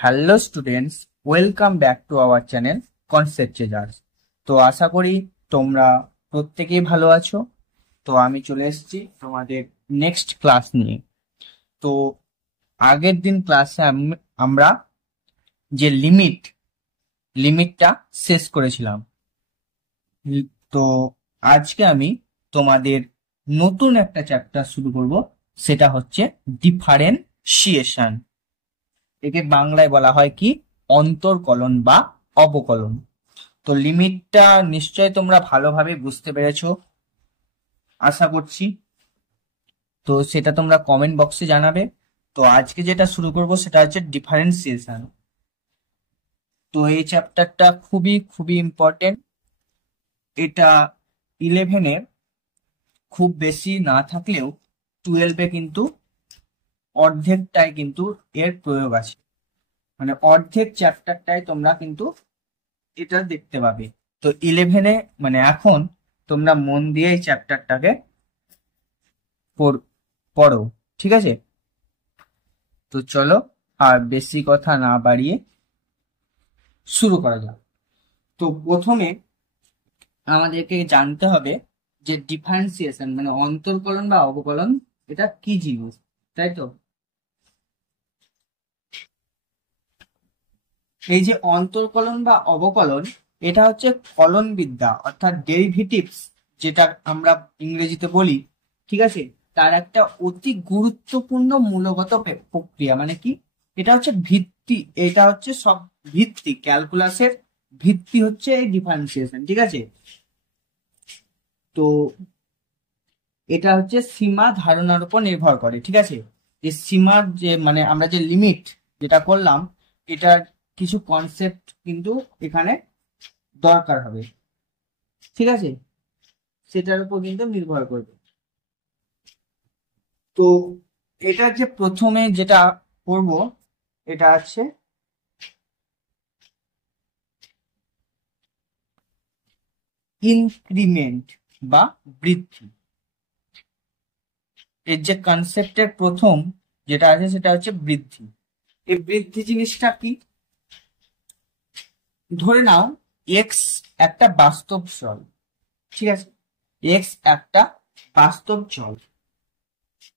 Hello students, welcome back to our channel Concept Chasers. তো আশা করি তোমরা প্রত্যেকেই ভালো আছো। তো আমি চলে এসেছি তোমাদের নেক্সট ক্লাস নিয়ে। তো আগের দিন ক্লাসে আমরা যে লিমিটটা শেষ করেছিলাম। তো আজকে আমি তোমাদের নতুন একটা চ্যাপ্টার শুরু করব, সেটা হচ্ছে ডিফারেন্সিয়েশন। একে বাংলায় বলা হয় কি, অন্তর্কলন বা অবকলন। তো লিমিটটা নিশ্চয় তোমরা ভালোভাবে বুঝতে পেরেছো আশা করছি। তো সেটা তোমরা কমেন্ট বক্সে জানাবে। তো আজকে যেটা শুরু করব সেটা হচ্ছে ডিফারেন্সিয়েশন। তো এই চ্যাপ্টারটা খুবই খুবই ইম্পর্টেন্ট। এটা 11-এ খুব বেশি না থাকলেও 12-এ কিন্তু অর্ধেকটাই কিন্তু এর প্রয়োগ আছে। মানে অর্ধেক চ্যাপ্টারটাই তোমরা কিন্তু এটা দেখতে পাবে। তো 11-এ মানে এখন তোমরা মন দিয়ে এই চ্যাপ্টারটাকে পড়ো, ঠিক আছে? তো চলো, আর বেশি কথা না বাড়িয়ে শুরু করা যাক। তো প্রথমে আমাদেরকে জানতে হবে যে ডিফারেন্সিয়েশন মানে অন্তর্কলন বা অবকলন এটা কি জিনিস, তাই তো? এই যে অন্তর্কলন বা অবকলন, এটা হচ্ছে কলন বিদ্যা অর্থাৎ ডেরিভেটিভস, যেটা আমরা ইংরেজিতে বলি, ঠিক আছে? তার একটা অতি গুরুত্বপূর্ণ মূলগত প্রক্রিয়া। মানে কি, এটা হচ্ছে ভিত্তি, এটা হচ্ছে সব ভিত্তি, ক্যালকুলাসের ভিত্তি হচ্ছে এই ডিফারেন্সিয়েশন, ঠিক আছে? তো এটা হচ্ছে সীমা ধারণার উপর নির্ভর করে, ঠিক আছে? যে সীমার যে মানে আমরা যে লিমিট যেটা করলাম, এটার কিছু কনসেপ্ট কিন্তু এখানে দরকার হবে, ঠিক আছে? সেটার উপর কিন্তু নির্ভর করবে। তো এটা যে প্রথমে যেটা করব, এটা আছে ইনক্রিমেন্ট বা বৃদ্ধি। এর যে কনসেপ্টের প্রথম যেটা আছে সেটা হচ্ছে বৃদ্ধি। এই বৃদ্ধি জিনিসটা কি? ধরে নাও এক্স একটা বাস্তব চল, ঠিক আছে? এক্স একটা বাস্তব চল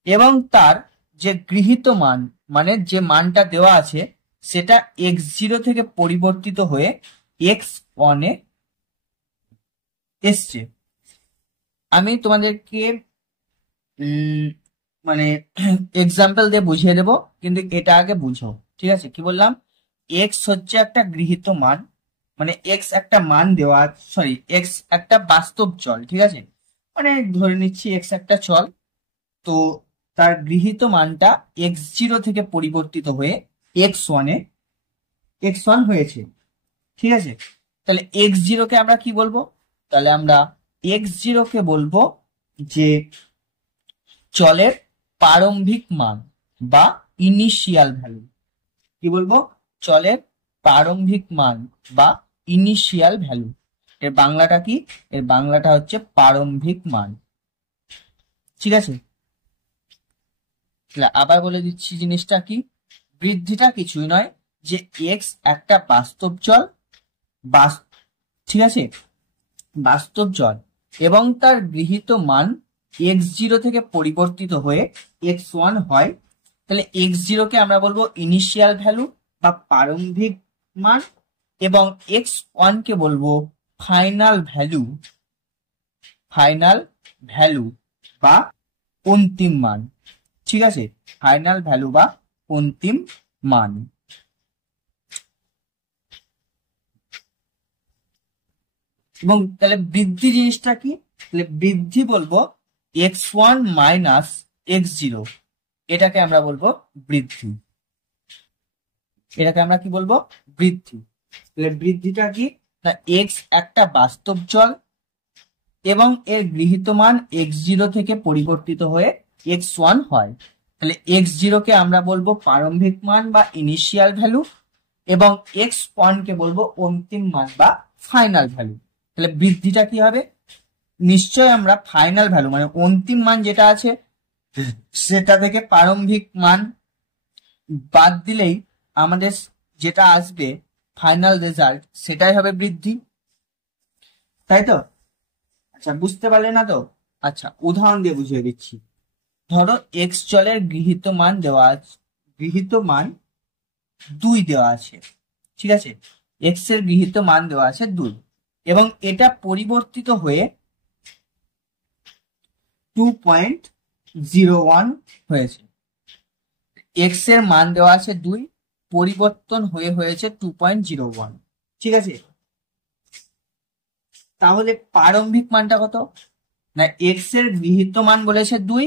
এবং তার যে গৃহীত মান মানে যে মানটা দেওয়া আছে সেটা x0 থেকে পরিবর্তিত হয়ে x1-এ এসছে। আমি তোমাদেরকে মানে এক্সাম্পল দিয়ে বুঝিয়ে দেবো, কিন্তু এটা আগে বুঝো, ঠিক আছে? কি বললাম? এক্স হচ্ছে একটা গৃহীত মান, মানে এক্স একটা মান দেওয়া, সরি এক্স একটা বাস্তব চল, ঠিক আছে? মানে ধরে নিচ্ছি এক্স একটা চল। তো তার গৃহীত মানটা x0 থেকে পরিবর্তিত হয়ে x1 হয়েছে, ঠিক আছে? তাহলে x0 কে আমরা কি বলবো? তাহলে আমরা x0 কে বলবো যে চলের প্রারম্ভিক মান বা ইনিশিয়াল ভ্যালু। কি বলবো? চলের প্রারম্ভিক মান বা ইনিশিয়াল ভ্যালু। এর বাংলাটা কি? এর বাংলাটা হচ্ছে প্রারম্ভিক মান, ঠিক আছে? তাহলে আবার বলে দিচ্ছি জিনিসটা কি। বৃদ্ধিটা কিছুই নয়, যে এক্স একটা বাস্তব চল, ঠিক আছে, বাস্তব চল এবং তার গৃহীত মান x0 থেকে পরিবর্তিত হয়ে x1 হয়। তাহলে x0 কে আমরা বলবো ইনিশিয়াল ভ্যালু বা প্রারম্ভিক মান এবং x1 কে বলবো ফাইনাল ভ্যালু, ফাইনাল ভ্যালু বা অন্তিম মান, ঠিক আছে? ফাইনাল ভ্যালু বা অন্তিম মান। এবং তাহলে বৃদ্ধি জিনিসটা কি? তাহলে বৃদ্ধি বলবো x1 মাইনাস x0, এটাকে আমরা বলবো বৃদ্ধি। এটাকে আমরা কি বলবো? বৃদ্ধি। তাহলে বৃদ্ধিটা কি? না, এক্স একটা বাস্তব চল এবং এর গৃহীত মান x0 থেকে পরিবর্তিত হয়ে x1 হয়। তাহলে x0 কে আমরা বলবো প্রারম্ভিক মান বা ইনিশিয়াল ভ্যালু এবং x1 কে বলবো অন্তিম মান বা ফাইনাল ভ্যালু। তাহলে বৃদ্ধিটা কি হবে? নিশ্চয় আমরা ফাইনাল ভ্যালু মানে অন্তিম মান যেটা আছে সেটা থেকে প্রারম্ভিক মান বাদ দিলেই আমাদের যেটা আসবে ফাইনাল রেজাল্ট সেটাই হবে বৃদ্ধি, তাই তো? আচ্ছা, বুঝতে পারলে না তো? আচ্ছা, উদাহরণ দিয়ে বুঝিয়ে দিচ্ছি। ধরো এক্স চলের গৃহীত মান দেওয়া আছে, গৃহীত মান 2 দেওয়া আছে, ঠিক আছে? এক্স এর গৃহীত মান দেওয়া আছে 2 এবং এটা পরিবর্তিত হয়ে 2.01 হয়েছে। এক্স এর মান দেওয়া আছে 2, পরিবর্তন হয়ে হয়েছে 2.01, ঠিক আছে? তাহলে প্রারম্ভিক মানটা কত? না, এক্স এর গৃহীত মান বলেছে 2,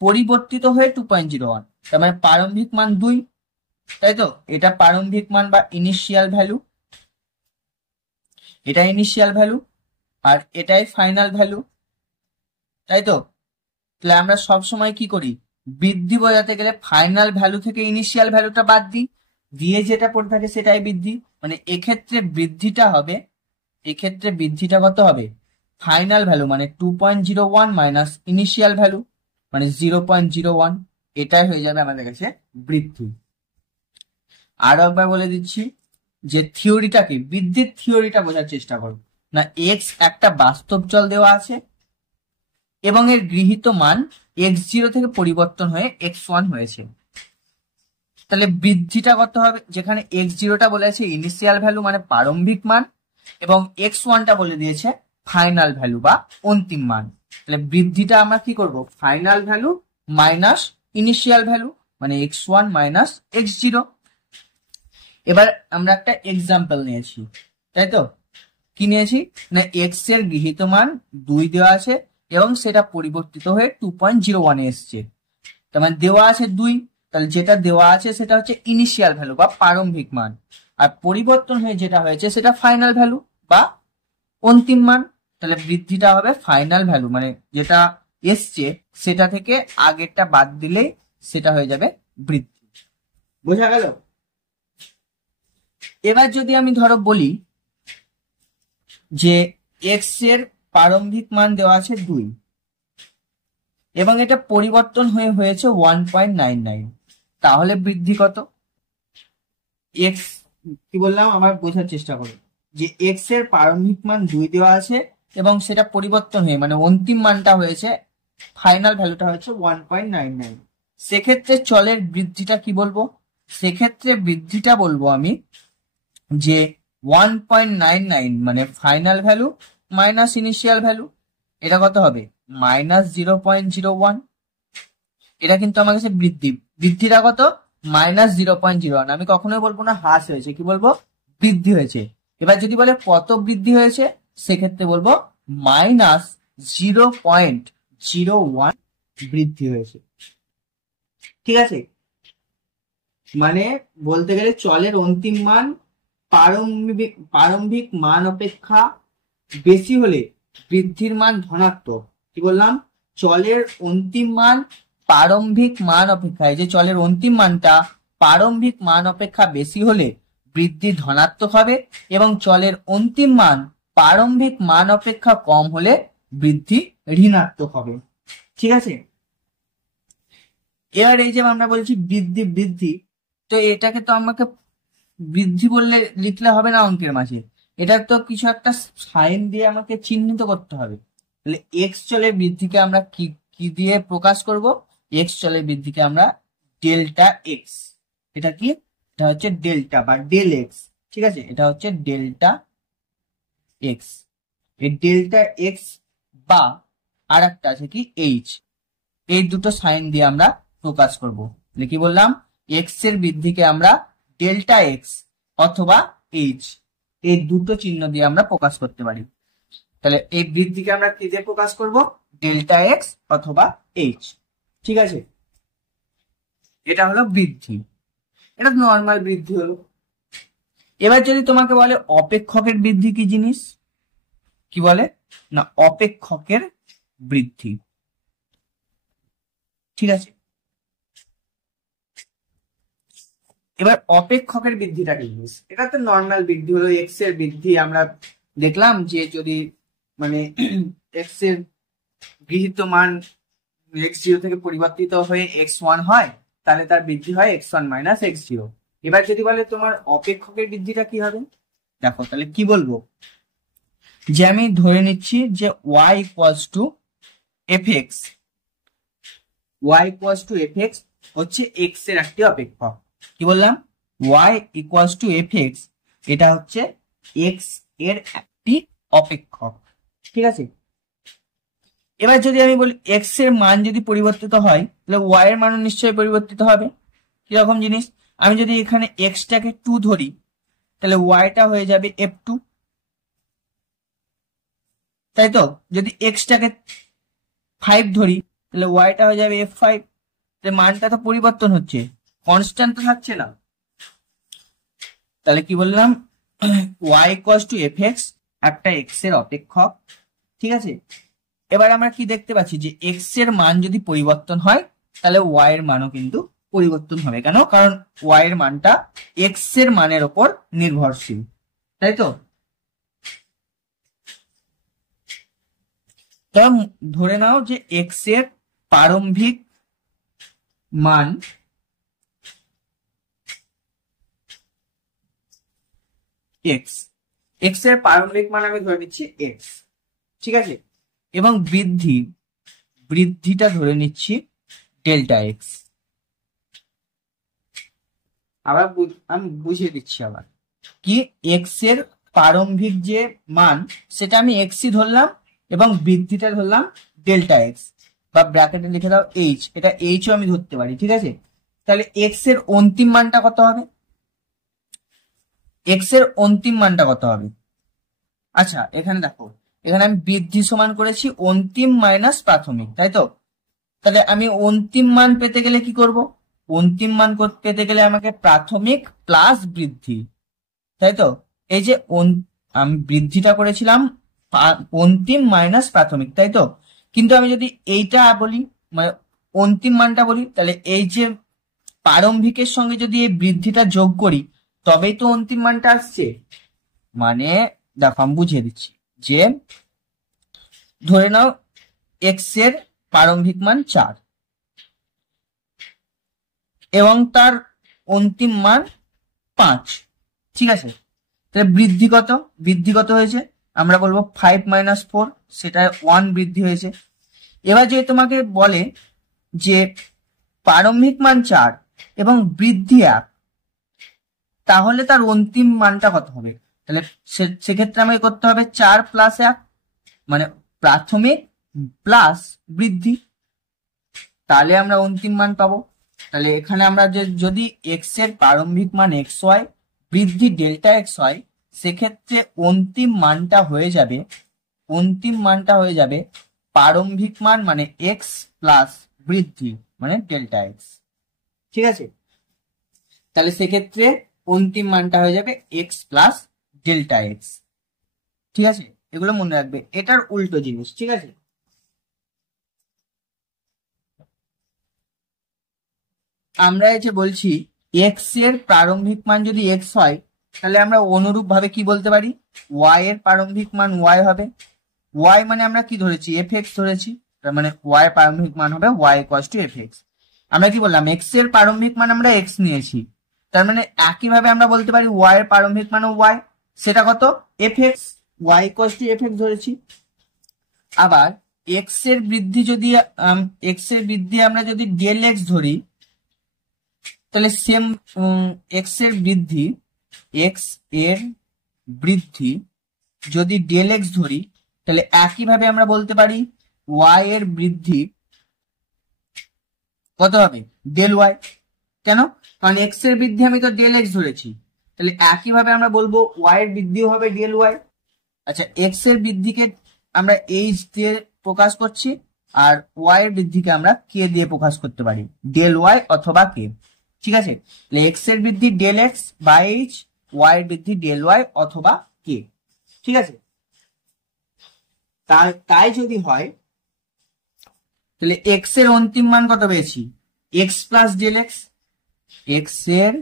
পরিবর্তিত হয়ে 2.01, তার মানে প্রারম্ভিক মান 2, তাই তো? এটা প্রারম্ভিক মান বা ইনিশিয়াল ভ্যালু, এটা ইনিশিয়াল ভ্যালু, আর এটাই ফাইনাল ভ্যালু, তাই তো? তাহলে আমরা সব সময় কি করি, বৃদ্ধি বোঝাতে গেলে ফাইনাল ভ্যালু থেকে ইনিশিয়াল ভ্যালুটা বাদ দিই, দিয়ে যেটা পড়ে থাকে সেটাই বৃদ্ধি। মানে এক্ষেত্রে বৃদ্ধিটা হবে, এক্ষেত্রে বৃদ্ধিটা কত হবে? ফাইনাল ভ্যালু মানে 2.01 মাইনাস ইনিশিয়াল ভ্যালু মানে 0.01, এটাই হয়ে যাবে আমাদের কাছে বৃদ্ধি। আরো একবার বলে দিচ্ছি যে থিওরিটা কি, বৃদ্ধির থিওরিটা বোঝার চেষ্টা করো। না, এক্স একটা বাস্তব চল দেওয়া আছে এবং এর গৃহীত মান x0 থেকে পরিবর্তন হয়ে x1 হয়েছে। তাহলে বৃদ্ধিটা কত হবে? যেখানে x0টা বলেছে ইনিশিয়াল ভ্যালু মানে প্রারম্ভিক মান এবং x1টা বলে দিয়েছে ফাইনাল ভ্যালু বা অন্তিম মান। তাহলে বৃদ্ধিটা আমরা কি করব, final value minus initial value মানে x1 মাইনাস x0। এবার আমরা একটা এক্সাম্পল নিয়েছি, তাই তো? কি নিয়েছি? না, এক্স এর গৃহীত মান 2 দেওয়া আছে এবং সেটা পরিবর্তিত হয়ে 2.01 এসছে। তার মানে দেওয়া আছে 2, তাহলে যেটা দেওয়া আছে সেটা হচ্ছে ইনিশিয়াল ভ্যালু বা প্রারম্ভিক মান, আর পরিবর্তন হয়ে যেটা হয়েছে সেটা ফাইনাল ভ্যালু বা অন্তিম মান। তাহলে বৃদ্ধিটা হবে ফাইনাল ভ্যালু মানে যেটা এসছে সেটা থেকে আগেরটা বাদ দিলেই সেটা হয়ে যাবে বৃদ্ধি। বোঝা গেল? এবার যদি আমি ধরো বলি যে এক্স এর প্রারম্ভিক মান দেওয়া আছে 2 এবং এটা পরিবর্তন হয়ে হয়েছে 1.99, তাহলে বৃদ্ধি কত? এক্স কি বললাম আবার বোঝার চেষ্টা করো, যে এক্স এর প্রারম্ভিক মান 2 দেওয়া আছে এবং সেটা পরিবর্তন হয়ে মানে অন্তিম মানটা হয়েছে, ফাইনাল ভ্যালুটা হচ্ছে 1.99। সেক্ষেত্রে চলের বৃদ্ধিটা কি বলবো? সেক্ষেত্রে বৃদ্ধিটা বলবো আমি যে 1.99 মানে final value minus initial value, এটা কত হবে? মাইনাস 0.01। এটা কিন্তু আমার কাছে বৃদ্ধি, বৃদ্ধিটা কত? মাইনাস 0.01। আমি কখনোই বলবো না হ্রাস হয়েছে, কি বলবো? বৃদ্ধি হয়েছে। এবার যদি বলে কত বৃদ্ধি হয়েছে, সেক্ষেত্রে বলবো মাইনাস 0.01 বৃদ্ধি হয়েছে, ঠিক আছে? মানে বলতে গেলে চলের অন্তিম মান প্রারম্ভিক মান অপেক্ষা বেশি হলে বৃদ্ধির মান ধনাত্মক। কি বললাম? চলের অন্তিম মান প্রারম্ভিক মান অপেক্ষা, এই যে চলের অন্তিম মানটা প্রারম্ভিক মান অপেক্ষা বেশি হলে বৃদ্ধি ধনাত্মক হবে এবং চলের অন্তিম মান প্রারম্ভিক মান অপেক্ষা কম হলে বৃদ্ধি ঋণাত্মক হবে, ঠিক আছে? এবার এই যে আমরা বলছি বৃদ্ধি বৃদ্ধি, তো এটাকে তো আমাকে বৃদ্ধি বললে লিখলে হবে না অঙ্কের মাঝে, এটা তো কিছু একটা সাইন দিয়ে আমাকে চিহ্নিত করতে হবে। তাহলে এক্স চলের বৃদ্ধিকে আমরা কি কি দিয়ে প্রকাশ করব? এক্স চলের বৃদ্ধিকে আমরা ডেল্টা এক্স, এটা কি? এটা হচ্ছে ডেল্টা বা ডেল এক্স, ঠিক আছে? এটা হচ্ছে ডেল্টা এক্স। এই ডেল্টা এক্স বা আর একটা আছে কি এইচ, এই দুটো সাইন দিয়ে আমরা প্রকাশ করব। কি বললাম? এক্স এর বৃদ্ধিকে আমরা ডেল্টা এক্স অথবা এইচ, এই দুটো চিহ্ন দিয়ে আমরা প্রকাশ করতে পারি। তাহলে এই বৃদ্ধিকে আমরা কি দিয়ে প্রকাশ করব? ডেল্টা এক্স অথবা এইচ, ঠিক আছে? এটা হলো বৃদ্ধি, এটা নর্মাল বৃদ্ধি হলো। এবার যদি তোমাকে বলে অপেক্ষকের বৃদ্ধি কি জিনিস, কি বলে না অপেক্ষকের বৃদ্ধি, ঠিক আছে? এবার অপেক্ষকের বৃদ্ধিটা কি জিনিস? এটা তো নর্মাল বৃদ্ধি হলো, এক্স এর বৃদ্ধি আমরা দেখলাম যে যদি মানে এক্স এর গৃহীত মান x0 থেকে পরিবর্তিত হয়ে x1 হয় তাহলে তার বৃদ্ধি হয় x1 মাইনাস x0। এবার যদি বলে তোমার অপেক্ষকের বৃদ্ধিটা কি হবে, দেখো তাহলে কি বলবো, যে আমি ধরে নিচ্ছি যে y equals to f x, y equals to f x হচ্ছে x এর একটি অপেক্ষক। কি বললাম, y equals to f x, এটা হচ্ছে x এর একটি অপেক্ষক। ঠিক আছে, এবার যদি আমি বলি x এর মান যদি পরিবর্তিত হয় তাহলে y এর মানও নিশ্চয়ই পরিবর্তিত হবে। কিরকম জিনিস, আমি যদি এখানে x টাকে 2 ধরি তাহলে y টা হয়ে যাবে f2, তাই তো। যদি x টাকে 5 ধরি তাহলে y টা হয়ে যাবে f5। মানটা তো পরিবর্তন হচ্ছে, কনস্ট্যান্ট তো থাকছে না। তাহলে কি বললাম, y equals to f x একটা x এর অপেক্ষক। ঠিক আছে, এবার আমরা কি দেখতে পাচ্ছি যে x এর মান যদি পরিবর্তন হয় তাহলে y এর মানও কিন্তু পরিবর্তন হবে। কেন, কারণ y এর মানটা x এর মানের ওপর নির্ভরশীল, তাই তো। তবে ধরে নাও যে x এর প্রারম্ভিক মান x, x এর প্রারম্ভিক মান আমি ধরে নিচ্ছি x। ঠিক আছে, এবং বৃদ্ধিটা ধরে নিচ্ছি ডেল্টা এক্স। আবার আমি বুঝিয়ে দিচ্ছি আবার, কি এক্স এর প্রারম্ভিক যে মান সেটা আমি এক্সই ধরলাম এবং বৃদ্ধিটা ধরলাম ডেল্টা এক্স, বা ব্র্যাকেটে লিখে দাও এইচ, এটা এইচও আমি ধরতে পারি। ঠিক আছে, তাহলে এক্স এর অন্তিম মানটা কত হবে, এক্স এর অন্তিম মানটা কত হবে। আচ্ছা এখানে দেখো, এখানে আমি বৃদ্ধি সমান করেছি অন্তিম মাইনাস প্রাথমিক, তাই তো। তাহলে আমি অন্তিম মান পেতে গেলে কি করব, অন্তিম মান পেতে গেলে আমাকে প্রাথমিক প্লাস বৃদ্ধি, তাই তো। এই যে আমি বৃদ্ধিটা করেছিলাম অন্তিম মাইনাস প্রাথমিক, তাই তো। কিন্তু আমি যদি এইটা বলি, মানে অন্তিম মানটা বলি, তাহলে এই যে প্রারম্ভিকের সঙ্গে যদি এই বৃদ্ধিটা যোগ করি তবেই তো অন্তিম মানটা আসছে। মানে দেখো আমি বুঝিয়ে দিচ্ছি, যে ধরে নাও এক্স এর প্রারম্ভিক মান 4 এবং তার অন্তিম মান 5। ঠিক আছে, তাহলে বৃদ্ধি কত হয়েছে, আমরা বলবো 5 মাইনাস 4, সেটা 1 বৃদ্ধি হয়েছে। এবার যদি তোমাকে বলে যে প্রারম্ভিক মান 4 এবং বৃদ্ধি 1, তাহলে তার অন্তিম মানটা কত হবে। তাহলে সেক্ষেত্রে আমাকে করতে হবে 4 প্লাস 1, মানে প্রাথমিক প্লাস বৃদ্ধি, তাহলে আমরা অন্তিম মান পাবো। তাহলে এখানে আমরা যদি এক্স এর প্রারম্ভিক মান এক্স ওয়াই, বৃদ্ধি ডেল্টা এক্স হয়, সেক্ষেত্রে অন্তিম মানটা হয়ে যাবে প্রারম্ভিক মান মানে এক্স প্লাস বৃদ্ধি মানে ডেল্টা এক্স। ঠিক আছে, তাহলে সেক্ষেত্রে অন্তিম মানটা হয়ে যাবে এক্স প্লাস ডেল্টা এক্স। ঠিক আছে, এগুলো মনে রাখবে, এটার উল্টো জিনিস। ঠিক আছে, আমরা এই যে বলছি এক্স এর প্রারম্ভিক মান যদি এক্স হয়, তাহলে আমরা অনুরূপ ভাবে কি বলতে পারি, ওয়াই এর প্রারম্ভিক মান ওয়াই হবে। ওয়াই মানে আমরা কি ধরেছি, এফ এক্স ধরেছি, তার মানে ওয়াই এর প্রারম্ভিক মান হবে y equals to f x. আমরা কি বললাম, এক্স এর প্রারম্ভিক মান আমরা এক্স নিয়েছি, তার মানে একইভাবে আমরা বলতে পারি ওয়াই এর প্রারম্ভিক মান ওয়াই, সেটা কত, f x, y equals to f x ধরেছি। আবার এক্স এর বৃদ্ধি আমরা যদি ডেল এক্স ধরি, তাহলে সেম এক্স এর বৃদ্ধি যদি ডেল এক্স ধরি, তাহলে একইভাবে আমরা বলতে পারি ওয়াই এর বৃদ্ধি কত হবে, ডেল ওয়াই। কেন, কারণ এক্স এর বৃদ্ধি আমি তো ডেল এক্স ধরেছি, তাহলে একইভাবে আমরা বলবো ওয়াই এর বৃদ্ধিও হবে ডেল ওয়াই। আচ্ছা, এক্স এর বৃদ্ধিকে আমরা এইচ দিয়ে প্রকাশ করছি, আর ওয়াই এর বৃদ্ধিকে আমরা কে দিয়ে প্রকাশ করতে পারি, ডেল ওয়াই অথবা কে। ঠিক আছে, এক্স এর বৃদ্ধি del x by h, y এর বৃদ্ধি ডেল ওয়াই অথবা কে। ঠিক আছে, তাই যদি হয় তাহলে এক্স এর অন্তিম মান কত পেয়েছি, x plus del x, x এর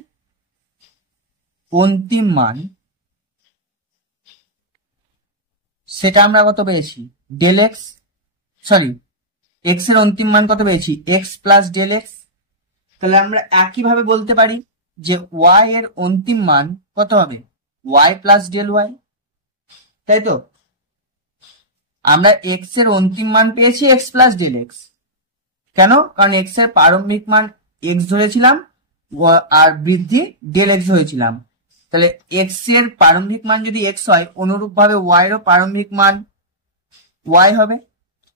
অন্তিম মান সেটা আমরা কত পেয়েছি, ডেল এক্স, সরি এক্স এর অন্তিম মান কত পেয়েছি, এক্স প্লাস ডেল এক্স। তাহলে আমরা একইভাবে বলতে পারি যে ওয়াই এর অন্তিম মান কত হবে, ওয়াই প্লাস ডেল ওয়াই, তাই তো? আমরা এক্স এর অন্তিম মান পেয়েছি এক্স প্লাস ডেল এক্স। কেন? কারণ এক্স এর প্রারম্ভিক মান এক্স ধরেছিলাম আর বৃদ্ধি ডেল এক্স ধরেছিলাম। তাহলে এক্স এর প্রারম্ভিক মান যদি এক্স হয়, অনুরূপ ভাবে ওয়াই এরও প্রারম্ভিক মান ওয়াই হবে।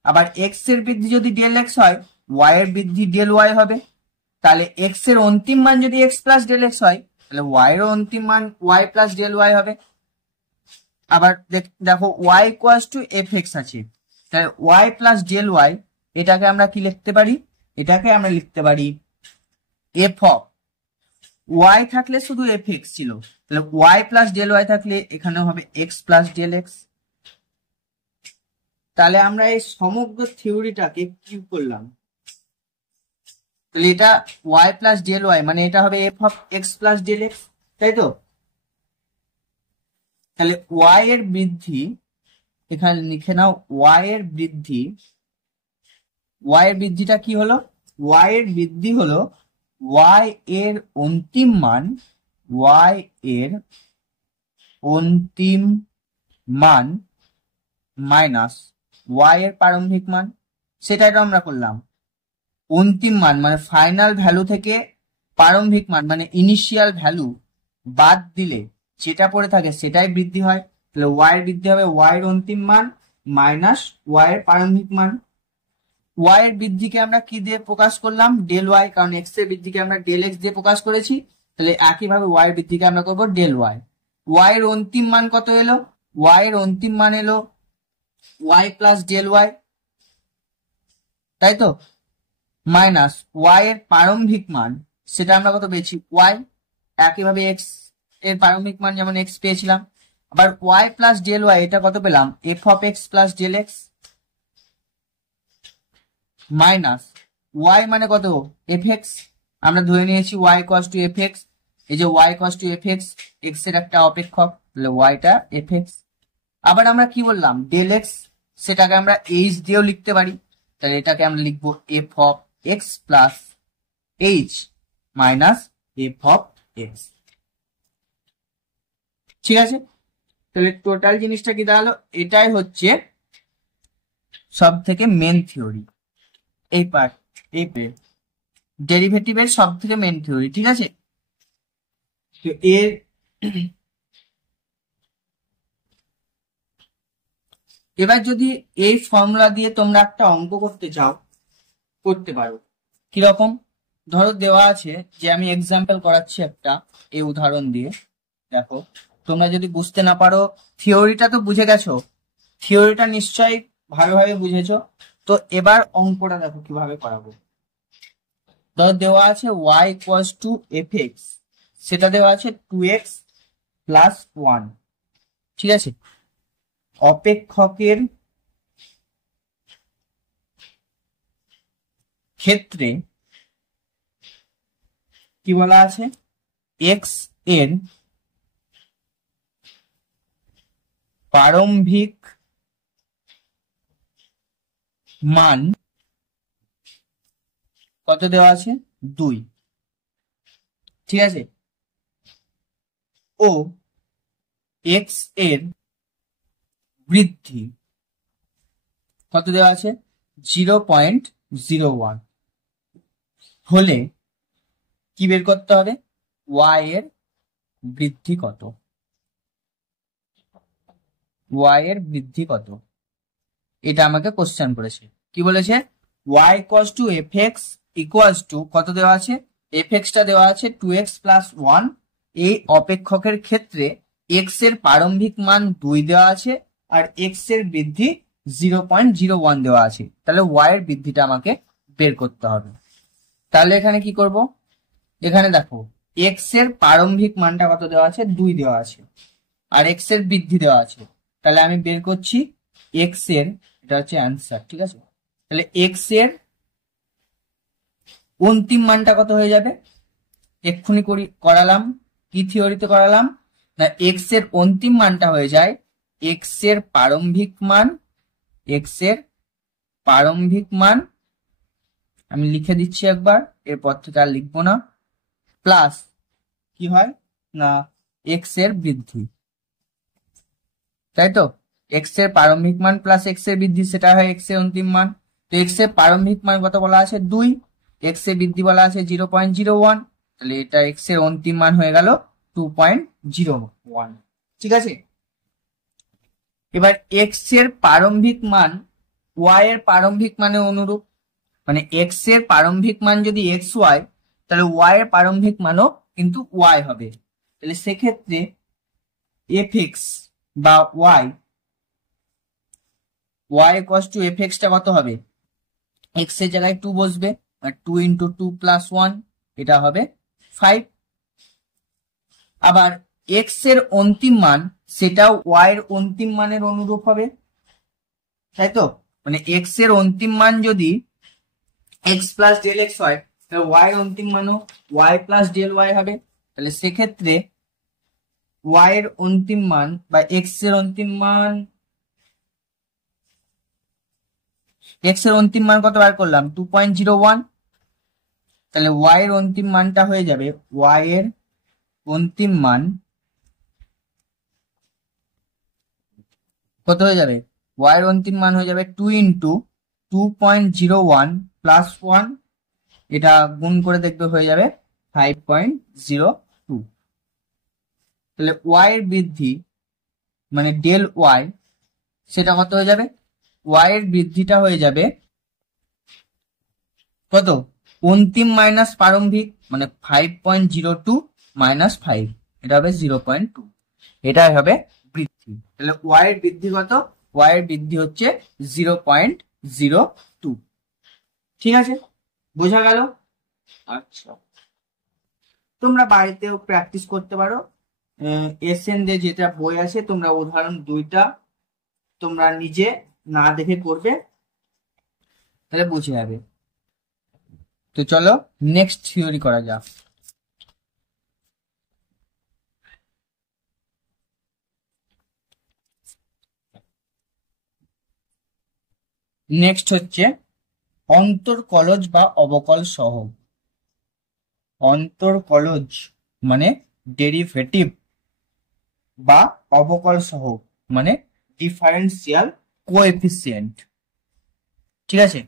আবার এক্স এর বৃদ্ধি যদি ডেল এক্স হয়, ওয়াই এর বৃদ্ধি ডেল ওয়াই হবে। তাহলে এক্স এর অন্তিম মান যদি এক্স প্লাস ডেল এক্স হয়, তাহলে ওয়াই এর অন্তিম মান ওয়াই প্লাস ডেল ওয়াই হবে। আবার দেখো y equals to f x আছে, তাহলে ওয়াই প্লাস ডেল ওয়াই, এটাকে আমরা কি লিখতে পারি, এটাকে আমরা লিখতে পারি এফ অফ ওয়াই থাকলে শুধু এফ এক্স ছিল, তাহলে ওয়াই প্লাস ডেল ওয়াই থাকলে এখানে হবে এক্স প্লাস ডেল এক্স। তাহলে আমরা এই সমগ্র থিওরিটাকে কি করলাম, তাহলে এটা ওয়াই প্লাস ডেল ওয়াই মানে এটা হবে f of x plus del x, তাই তো? তাহলে ওয়াই এর বৃদ্ধি, এখানে লিখে নাও ওয়াই এর বৃদ্ধি, ওয়াই এর বৃদ্ধিটা কি হলো, ওয়াই এর বৃদ্ধি হলো ওয়াই এর অন্তিম মান, ওয়াই এর অন্তিম মান মাইনাস ওয়াই এর প্রারম্ভিক মান, সেটাই তো আমরা করলাম। অন্তিম মান মানে ফাইনাল ভ্যালু থেকে প্রারম্ভিক মান মানে ইনিশিয়াল ভ্যালু বাদ দিলে যেটা পড়ে থাকে সেটাই বৃদ্ধি হয়। তাহলে ওয়াই এর বৃদ্ধি হবে ওয়াই এর অন্তিম মান মাইনাস ওয়াই এর প্রারম্ভিক মান। ওয়াই এর বৃদ্ধিকে আমরা কি দিয়ে প্রকাশ করলাম, ডেল ওয়াই, কারণ এক্স এর বৃদ্ধিকে আমরা ডেল এক্স দিয়ে প্রকাশ করেছি। তাহলে একইভাবে ওয়াই এর বৃদ্ধিকে আমরা করবো ডেল ওয়াই। ওয়াই এর অন্তিম মান কত এলো, ওয়াই এর অন্তিম মান এলো ওয়াই প্লাস ডেল ওয়াই, তাই তো? মাইনাস ওয়াই এর প্রারম্ভিক মান, সেটা আমরা কত পেয়েছি, ওয়াই। একইভাবে এক্স এর প্রারম্ভিক মান যেমন এক্স পেয়েছিলাম। আবার ওয়াই প্লাস ডেল ওয়াই, এটা কত পেলাম, f of x plus del x, minus y মানে কত, এফ এক্স। আমরা ধরে নিয়েছি ওয়াই কস টু এফ এক্স, এই যে ওয়াই কস টু এফ এক্স, এক্স এর একটা অপেক্ষক, তাহলে ওয়াইটা এফ এক্স। আবার আমরা কি বললাম, ডেল এক্স, সেটাকে আমরা এইচ দিয়েও লিখতে পারি। তাহলে এটাকে আমরা লিখবো F of x plus h minus f of x. ঠিক আছে? তাহলে টোটাল জিনিসটা কি দাঁড়ালো, এটাই হচ্ছে সব থেকে মেন থিওরি, এই পার্ট, এই ডেরিভেটিভের সব থেকে মেন থিওরি। ঠিক আছে? তো এর এবার যদি এই ফর্মুলা দিয়ে তোমরা একটা অঙ্ক করতে চাও, করতে পারো। কিরকম, ধরো দেওয়া আছে যে, আমি এক্সাম্পল করাচ্ছি একটা এই উদাহরণ দিয়ে। দেখো, তোমরা যদি বুঝতে না পারো, থিওরিটা তো বুঝে গেছো, থিওরিটা নিশ্চয়ই ভালোভাবে বুঝেছো। তো এবার অঙ্কটা দেখো কিভাবে করাবো। ধরো দেওয়া আছে y equals to f x, সেটা দেওয়া আছে 2x প্লাস 1। ঠিক আছে? অপেক্ষকের ক্ষেত্রে কি বলা আছে, এক্স এর প্রারম্ভিক মান কত দেওয়া আছে, 2। ঠিক আছে? ও এক্স এর বৃদ্ধি কত দেওয়া আছে, 0.01 হলে কি বের করতে হবে, ওয়াই এর বৃদ্ধি কত, ওয়াই এর বৃদ্ধি কত। এটা আমাকে কোশ্চেন করেছে, কি বলেছে, y equals to f x equals to কত দেওয়া আছে, এফ এক্সটা দেওয়া আছে 2x প্লাস 1। এই অপেক্ষকের ক্ষেত্রে এক্স এর প্রারম্ভিক মান 2 দেওয়া আছে আর এক্স এর বৃদ্ধি 0.01 দেওয়া আছে। তাহলে ওয়াই এর বৃদ্ধিটা আমাকে বের করতে হবে। তাহলে এখানে কি করব, এখানে দেখো এক্স এর প্রারম্ভিক মানটা কত দেওয়া আছে, 2 দেওয়া আছে আর এক্স এর বৃদ্ধি দেওয়া আছে। তাহলে আমি বের করছি এক্স এর, এটা হচ্ছে অ্যান্সার। ঠিক আছে? তাহলে এক্স এর অন্তিম মানটা কত হয়ে যাবে, এক্ষুনি করালাম, কি থিওরিতে করালাম না, এক্স এর অন্তিম মানটা হয়ে যায় এক্স এর প্রারম্ভিক মান, এক্স এর প্রারম্ভিক মান, আমি লিখে দিচ্ছি একবার, এরপর থেকে আর লিখবো না, প্লাস কি হয় না এক্স এর বৃদ্ধি, তাই তো? এক্স এর প্রারম্ভিক মান প্লাস এক্স এর বৃদ্ধি, সেটা হয় এক্স এর অন্তিম মান। তো এক্স এর প্রারম্ভিক মান কত বলা আছে 2, এক্স এর বৃদ্ধি বলা আছে 0.01, তাহলে এটা এক্স এর অন্তিম মান হয়ে গেল 2.01। ঠিক আছে, এবার এক্স এর প্রারম্ভিক মান ওয়াই এর প্রারম্ভিক মানের অনুরূপ, মানে এক্স এর প্রারম্ভিক মান যদি এক্স ওয়াই, তাহলে ওয়াই এর প্রারম্ভিক মানও কিন্তু ওয়াই হবে। তাহলে সেক্ষেত্রে এফ এক্স বা y equals to f x টা কত হবে, এক্স এর জায়গায় 2 বসবে, 2 ইন্টু 2 প্লাস 1, এটা হবে 5। আবার এক্স এর অন্তিম মান সেটাও ওয়াই এর অন্তিম মানের অনুরূপ হবে, তাই তো? মানে এক্স এর অন্তিম মান যদি এক্স প্লাস ডেল এক্স হয়, তাহলে ওয়াই এর অন্তিম মানও ওয়াই প্লাস ডেল ওয়াই হবে। তাহলে সেক্ষেত্রে ওয়াই এর অন্তিম মান বা এক্স এর অন্তিম মান, এক্স এর অন্তিম মান কত বার করলাম 2.01, তাহলে ওয়াই এর অন্তিম মানটা হয়ে যাবে, ওয়াই এর অন্তিম মান কত হয়ে যাবে, ওয়াই এর অন্তিম মান হয়ে যাবে 2 ইন্টু 2.01 প্লাস 1, এটা গুণ করে দেখবে হয়ে যাবে 5.02। তাহলে ওয়াই এর বৃদ্ধি মানে ডেল ওয়াই সেটা কত হয়ে যাবে, ওয়াই এর বৃদ্ধিটা হয়ে যাবে কত, অন্তিম মাইনাস প্রারম্ভিক, মানে 5.02 মাইনাস 5, এটা হবে 0.2, এটাই হবে বৃদ্ধি। তাহলে ওয়াই এর বৃদ্ধি কত, ওয়াই এর বৃদ্ধি হচ্ছে 0.02। ঠিক আছে, বোঝা গেল? আচ্ছা, তোমরা বাড়িতেও প্র্যাকটিস করতে পারো। এসএন দে যেটা বই আছে, তোমরা উদাহরণ 2টা তোমরা নিজে না দেখে করবে, তাহলে বুঝে যাবে। তো চলো নেক্সট থিওরি করা যাক। নেক্সট হচ্ছে অন্তর্কলজ বা অবকল সহগ। অন্তর্কলজ মানে ডেরিভেটিভ বা অবকল সহগ মানে ডিফারেন্সিয়াল কোএফিসিয়েন্ট। ঠিক আছে,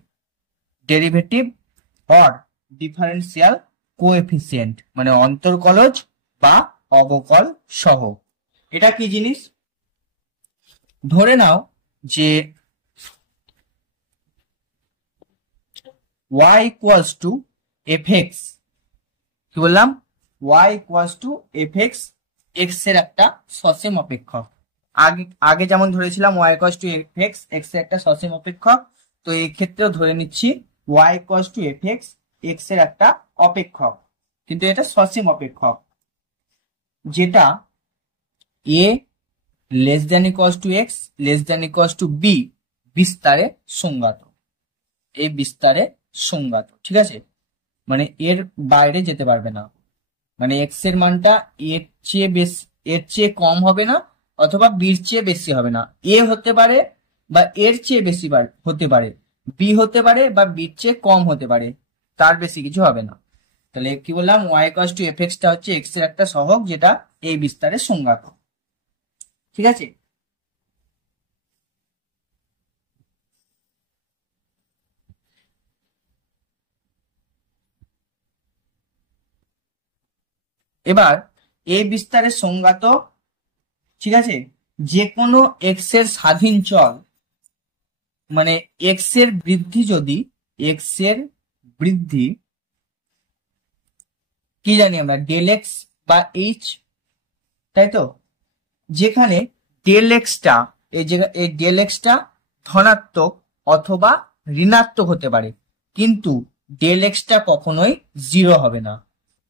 ডেরিভেটিভ অর ডিফারেন্সিয়াল কোএফিসিয়েন্ট মানে অন্তর্কলজ বা অবকল সহগ। এটা কি জিনিস, ধরে নাও যে y equals to f x, কি বললাম, y equals to f x, x এর একটা সসীম অপেক্ষক। আগে যেমন ধরেছিলাম y equals to f x, x এর একটা সসীম অপেক্ষক, তো এই ক্ষেত্রেও ধরে নিচ্ছি y equals to f x, x এর একটা অপেক্ষক, কিন্তু এটা সসীম অপেক্ষক, যেটা a less than equals to x less than equals to b বিস্তারে সংজ্ঞাত, এই বিস্তারে সংজ্ঞাত। ঠিক আছে, মানে এর বাইরে যেতে পারবে না, মানে এক্স এর মানটা এর চেয়ে বেশি, এর চেয়ে কম হবে না, অথবা বির চেয়ে বেশি হবে না। এ হতে পারে বা এর চেয়ে বেশি হতে পারে, বি হতে পারে বা বির চেয়ে কম হতে পারে, তার বেশি কিছু হবে না। তাহলে কি বললাম, y equals to f x টা হচ্ছে এক্স এর একটা সহগ, যেটা এই বিস্তারে সংজ্ঞাত। ঠিক আছে, এবার এই বিস্তারের সংজ্ঞাত, ঠিক আছে, যে কোনো এক্স এর স্বাধীন চল, মানে এক্স এর বৃদ্ধি যদি, এক্স এর বৃদ্ধি কি জানি আমরা ডেল এক্স বা এইচ, তাই তো? যেখানে ডেল এক্সটা, এই ডেল এক্সটা ধনাত্মক অথবা ঋণাত্মক হতে পারে, কিন্তু ডেল এক্সটা কখনোই 0 হবে না,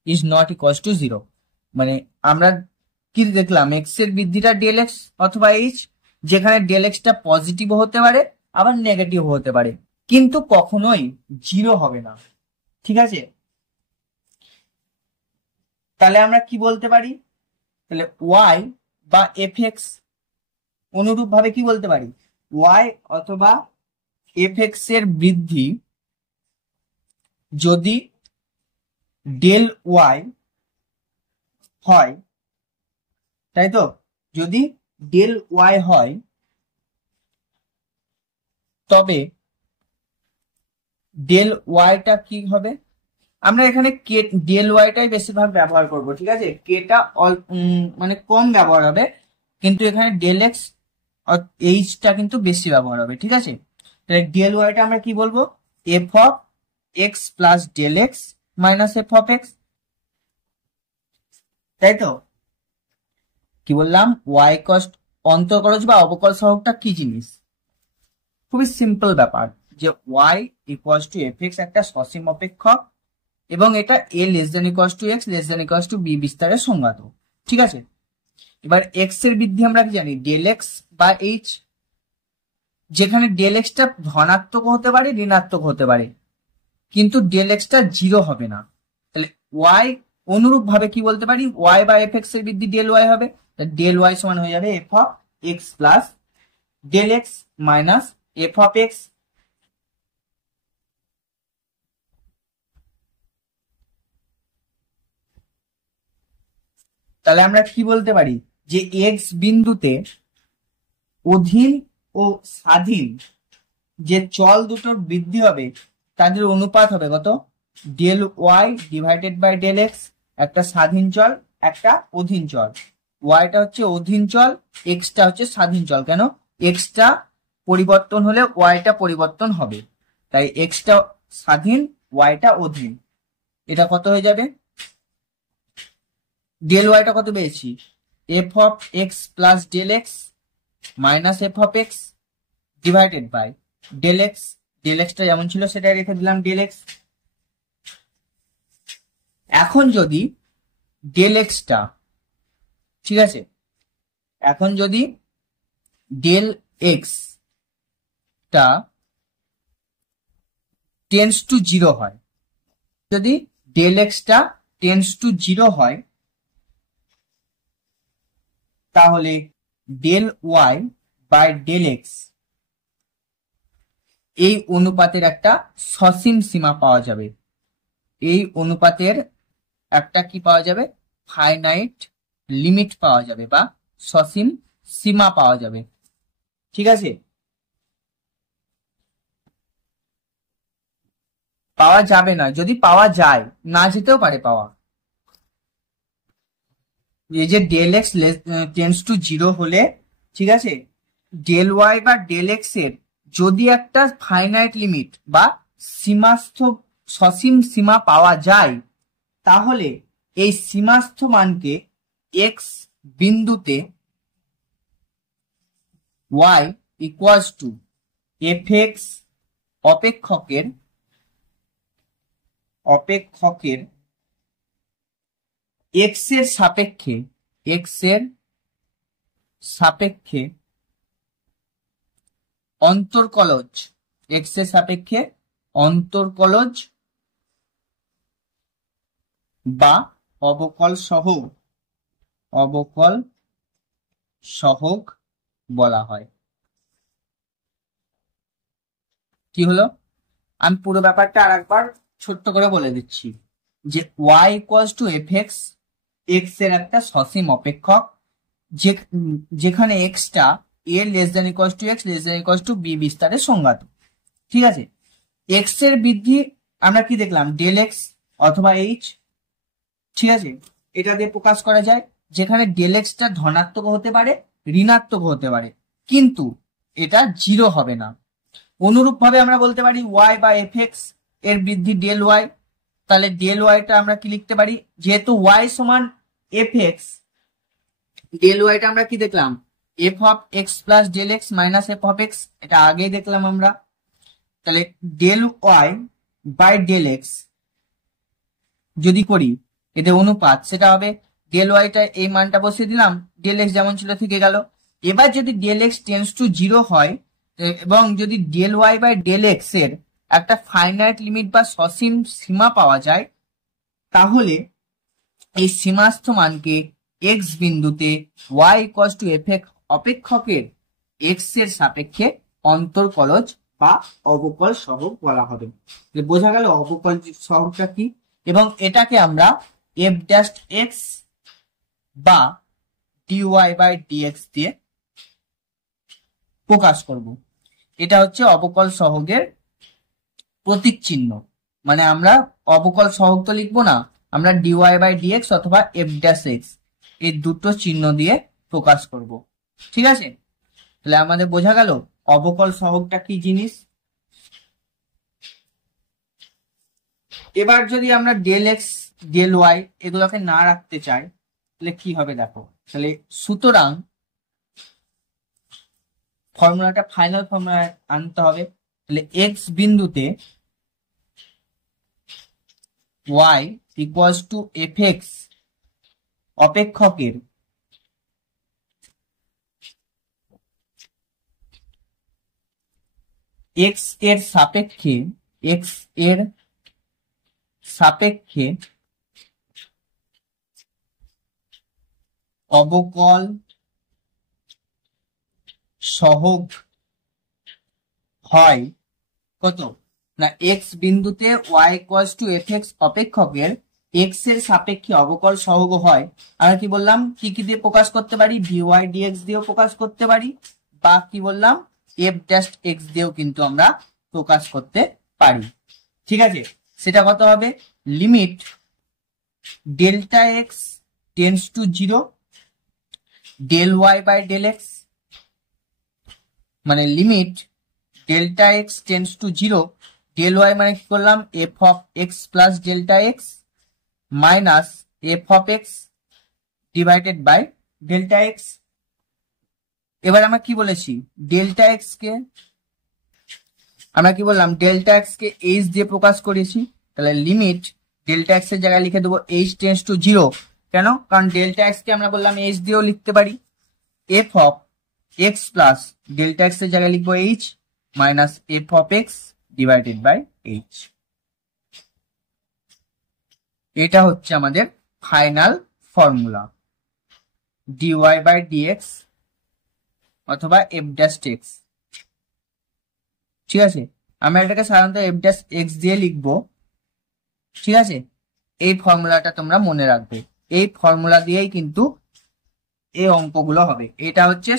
ইজ নট ইকুয়ালস টু 0। মানে আমরা কি দেখলাম, এক্স এর বৃদ্ধিটা ডেল এক্স অথবা এইচ, যেখানে ডেল এক্সটা পজিটিভ হতে পারে আবার নেগেটিভ হতে পারে, কিন্তু কখনোই 0 হবে না। ঠিক আছে, তাহলে আমরা কি বলতে পারি, তাহলে ওয়াই বা এফ এক্স অনুরূপ ভাবে কি বলতে পারি, ওয়াই অথবা এফ এক্স এর বৃদ্ধি যদি ডেল ওয়াই হয়, তাই তো? যদি ডেল ওয়াই হয় তবে ডেল ওয়াইটা কি হবে? আমরা এখানে কে ডেল ওয়াইটাই বেশিরভাগ ব্যবহার করব, ঠিক আছে? কেটা মানে কম ব্যবহার হবে, কিন্তু এখানে ডেল এক্স এইচটা কিন্তু বেশি ব্যবহার হবে, ঠিক আছে? তাহলে ডেল ওয়াইটা আমরা কি বলবো? F of x plus del x minus f of x, তাই তো? কি বললাম? ওয়াই কস্ট অন্তর্কলজ বা অবকল সহগটা কি জিনিস? খুবই সিম্পল ব্যাপার, যে y equals to f x একটা সসীম অপেক্ষক, এবং এটা a less than equals to x less than equals to b বিস্তারের সংজ্ঞাত, ঠিক আছে? এবার এক্স এর বৃদ্ধি আমরা কি জানি? ডেল এক্স বা এইচ, যেখানে ডেল এক্সটা ধনাত্মক হতে পারে ঋণাত্মক হতে পারে, কিন্তু ডেল এক্সটা জিরো হবে না। তাহলে ওয়াই অনুরূপ ভাবে কি বলতে পারি? ওয়াই বা এফ এক্স এর বৃদ্ধি ডেল ওয়াই হবে, ডেল ওয়াই সমান হয়ে যাবে f of x plus del x minus f of x. তাহলে আমরা কি বলতে পারি? যে এক্স বিন্দুতে অধীন ও স্বাধীন যে চল দুটোর বৃদ্ধি হবে তাদের অনুপাত হবে কত? Del y divided by del x. একটা স্বাধীন চল, একটা অধীন চল। ওয়াইটা হচ্ছে অধীন চল, এক্সটা হচ্ছে স্বাধীন চল। কেন? এক্সটা পরিবর্তন হলে ওয়াইটা পরিবর্তন হবে, তাই এক্সটা স্বাধীন, ওয়াইটা অধীন। এটা কত হয়ে যাবে? ডেল ওয়াইটা কত পেয়েছি? F of x plus del x minus f of x divided by del x. Del এক্সটা যেমন ছিল সেটাই রেখে দিলাম, ডেল এক্স। এখন যদি ডেল এক্সটা, ঠিক আছে, এখন যদি ডেল এক্স টা টেন্স টু জিরো হয়, যদি ডেল এক্সটা টেন্স টু জিরো হয়, তাহলে del y by del x এই অনুপাতের একটা সসীম সীমা পাওয়া যাবে। এই অনুপাতের একটা কি পাওয়া যাবে? ফাইনাইট লিমিট পাওয়া যাবে, বা সসীম সীমা পাওয়া যাবে, ঠিক আছে? পাওয়া যাবে না, যদি পাওয়া যায়, না যেতেও পারে পাওয়া। এই যে del x tends to zero হলে, ঠিক আছে, ডেল ওয়াই বা ডেল এক্স এর যদি একটা ফাইনাইট লিমিট বা সীমাস্থ সসীম সীমা পাওয়া যায়, তাহলে এই সীমাস্থ মানকে এক্স বিন্দুতে y equals to f x অপেক্ষকের এক্স এর সাপেক্ষে অন্তর্কলজ, এক্স এর সাপেক্ষে অন্তর্কলজ বা অবকল সহগ বলা হয়। কি হলো? আমি পুরো ব্যাপারটা আর একবার ছোট্ট করে বলে দিচ্ছি, যে y equals to f x, x এর একটা সসীম অপেক্ষক, যেখানে এক্সটা a less than equals to x less than equals to b বিস্তারের সংজ্ঞাত, ঠিক আছে? এক্স এর বৃদ্ধি আমরা কি দেখলাম? ডেল এক্স অথবা এইচ, ঠিক আছে, এটা দিয়ে প্রকাশ করা যায়, যেখানে ডেল এক্সটা ধনাত্মক হতে পারে ঋণাত্মক হতে পারে, কিন্তু এটা জিরো হবে না। অনুরূপ ভাবে আমরা বলতে পারি ওয়াই বা এফ এক্স এর বৃদ্ধি ডেল ওয়াই। তাহলে ডেল ওয়াইটা আমরা কি লিখতে পারি? যেহেতু ওয়াই সমান এফ এক্স, ডেল ওয়াইটা আমরা কি দেখলাম? F of x plus del x minus f of x, এটা আগেই দেখলাম আমরা। তাহলে del y by del x যদি করি এদের অনুপাত, সেটা হবে ডেল ওয়াইটা এই মানটা বসিয়ে দিলাম, ডেল এক্স যেমন ছিল থেকে গেল। এবার যদি del x tends to zero হয়, এবং যদি del y by del x এর একটা ফাইনাইট লিমিট বা সসীম সীমা পাওয়া যায়, তাহলে এই সীমাস্থ মানকে এক্স বিন্দুতে y equals to f x অপেক্ষকের এক্স এর সাপেক্ষে অন্তর্কলজ বা অবকল সহগ বলা হবে। বোঝা গেল অবকল সহগটা কি? এবং এটাকে আমরা এফ ড্যাশ এক্স বা ডিওয়াই বাই ডিএক্স দিয়ে প্রকাশ করব। এটা হচ্ছে অবকল সহগের প্রতীক চিহ্ন। মানে আমরা অবকল সহগ তো লিখবো না, আমরা ডিওয়াই বাই ডিএক্স অথবা এফ ড্যাশ এক্স এই দুটো চিহ্ন দিয়ে প্রকাশ করব। ঠিক আছে, তাহলে আমাদের বোঝা গেল অবকল সহগটা কি জিনিস। এবার যদি আমরা ডেল এক্স ডেল ওয়াই এগুলোকে না রাখতে চাই তাহলে কি হবে দেখো। তাহলে সুতরাং ফর্মুলাটা ফাইনাল ফর্মুলা আনতে হবে। তাহলে এক্স বিন্দুতে y equals to f x অপেক্ষকের এক্স এর সাপেক্ষে এক্স এর সাপেক্ষে অবকল সহগ হয় কত না, এক্স বিন্দুতে y equals to f x অপেক্ষকের এক্স এর সাপেক্ষে অবকল সহগ হয়। আমরা কি বললাম, কি কি দিয়ে প্রকাশ করতে পারি, ডিওয়াই ডিএক্স দিয়েও প্রকাশ করতে পারি, বা কি বললাম এফ ড্যাশ এক্স দিয়েও কিন্তু আমরা প্রকাশ করতে পারি। ঠিক আছে, সেটা কত হবে, limit delta x tends to zero del y by del x, মানে limit delta x tends to zero del y মানে কি করলাম f of x plus delta x minus f of x divided by delta x. এবার আমরা কি বলেছি, delta x কে আমরা কি বললাম, ডেল্টা এক্স কে এইচ দিয়ে প্রকাশ করেছি। তাহলে লিমিট ডেল্টা এক্স এর জায়গায় লিখে দেবো এইচ টেন্স টু জিরো। কেন, কারণ ডেল্টা এক্স কে আমরা বললাম এইচ দিয়েও লিখতে পারি। F of x plus delta x এর জায়গায় লিখবো h minus f of x divided by h. এটা হচ্ছে আমাদের final formula dy by dx অথবা এফ ড্যাশ এক্স। ঠিক আছে, আমরা এটাকে সাধারণত এফ ড্যাশ এক্স দিয়ে লিখবো। ঠিক আছে, এই ফর্মুলাটা তোমরা মনে রাখবে, এই ফর্মুলা দিয়েই কিন্তু এই অঙ্কগুলো হবে। এটা হচ্ছে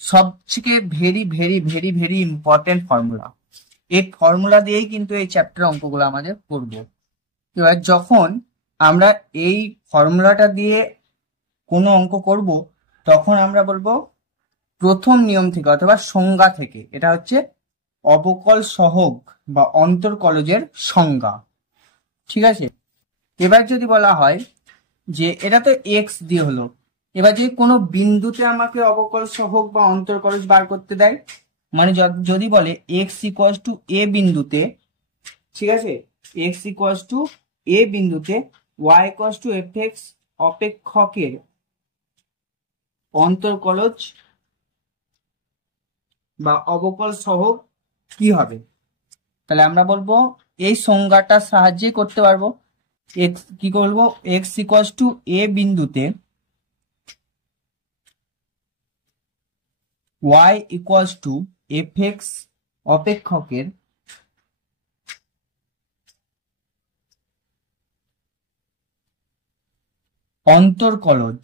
সবথেকে very very very very important formula. এই ফর্মুলা দিয়েই কিন্তু এই চ্যাপ্টার অঙ্কগুলো আমাদের করব। এবার যখন আমরা এই ফর্মুলাটা দিয়ে কোনো অঙ্ক করব তখন আমরা বলবো প্রথম নিয়ম থেকে অথবা সংজ্ঞা থেকে। এটা হচ্ছে অবকল সহগ বা অন্তর্কলজের সংজ্ঞা। ঠিক আছে, এবার যদি বলা হয় যে এটা তো এক্স দিয়ে হলো, এবার যদি কোনো বিন্দুতে আমাকে অবকল সহগ বা অন্তর্কলজ বার করতে দেয়, মানে যদি বলে এক্স ইকুয়ালস টু এ বিন্দুতে, ঠিক আছে, এক্স ইকুয়ালস টু এ বিন্দুতে y equals to f x অপেক্ষকের অন্তর্কলজ বা অবকল সহগ কি হবে, তাহলে আমরা বলবো এই সংজ্ঞাটার সাহায্যে করতে পারবো। এক্স কি করবো, এক্স ইকুয়ালস টু এ বিন্দুতে y equals to f x অপেক্ষকের অন্তর্কলজ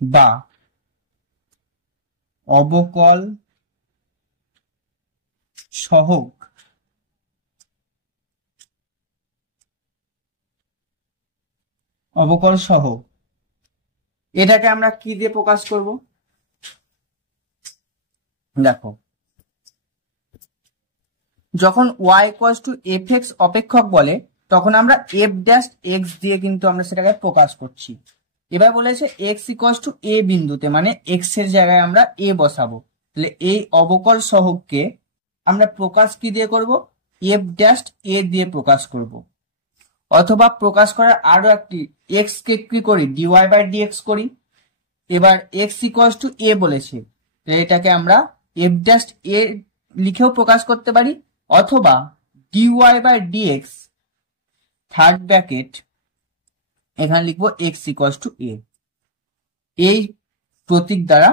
বা অবকল সহগ অবকল সহগ এটাকে আমরা কি দিয়ে প্রকাশ করব, দেখো যখন y equals to f x অপেক্ষক বলে তখন আমরা এফ ড্যাশ এক্স দিয়ে কিন্তু আমরা সেটাকে প্রকাশ করছি। এবার বলেছে এক্স ইকুয়ালস টু এ বিন্দুতে, মানে এক্স এর জায়গায় আমরা এ বসাবো। তাহলে এই অবকল সহগকে আমরা প্রকাশ কি দিয়ে করব, এফ ড্যাশ এ দিয়ে প্রকাশ করব। অথবা প্রকাশ করার আরো একটি, এক্স কে কি করি ডিওয়াই বাই ডিএক্স করি। এবার এক্স ইকুয়ালস টু এ বলেছে, এটাকে আমরা এফ ড্যাশ এ লিখেও প্রকাশ করতে পারি, অথবা dy by dx third bracket এখানে লিখবো এক্স ইকুয়ালস টু এ, এই প্রতীক দ্বারা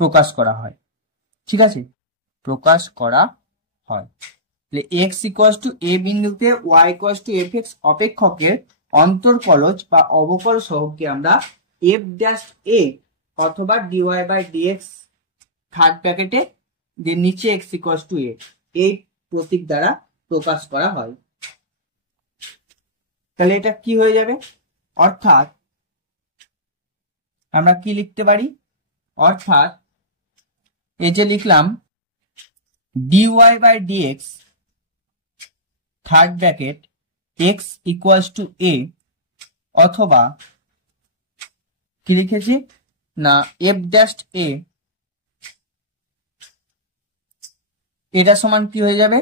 প্রকাশ করা হয়। ঠিক আছে, প্রকাশ করা হয়। এক্স ইকুয়ালস টু এ বিন্দুতে y equals to f x অপেক্ষকের অন্তর্কলজ বা অবকল সহগকে আমরা এফ ড্যাশ এ অথবা ডিওয়াই বাই ডিএক্স থার্ড ব্র্যাকেটে নিচে এক্স ইকুয়ালস টু এ এই প্রতীক দ্বারা প্রকাশ করা হয়। তাহলে এটা কি হয়ে যাবে, অর্থাৎ আমরা কি লিখতে পারি, অর্থাৎ এই যে লিখলাম d y by dx third bracket x equals to a, অথবা কি লিখেছি না এফ ড্যাশ এ, এটা সমান কি হয়ে যাবে,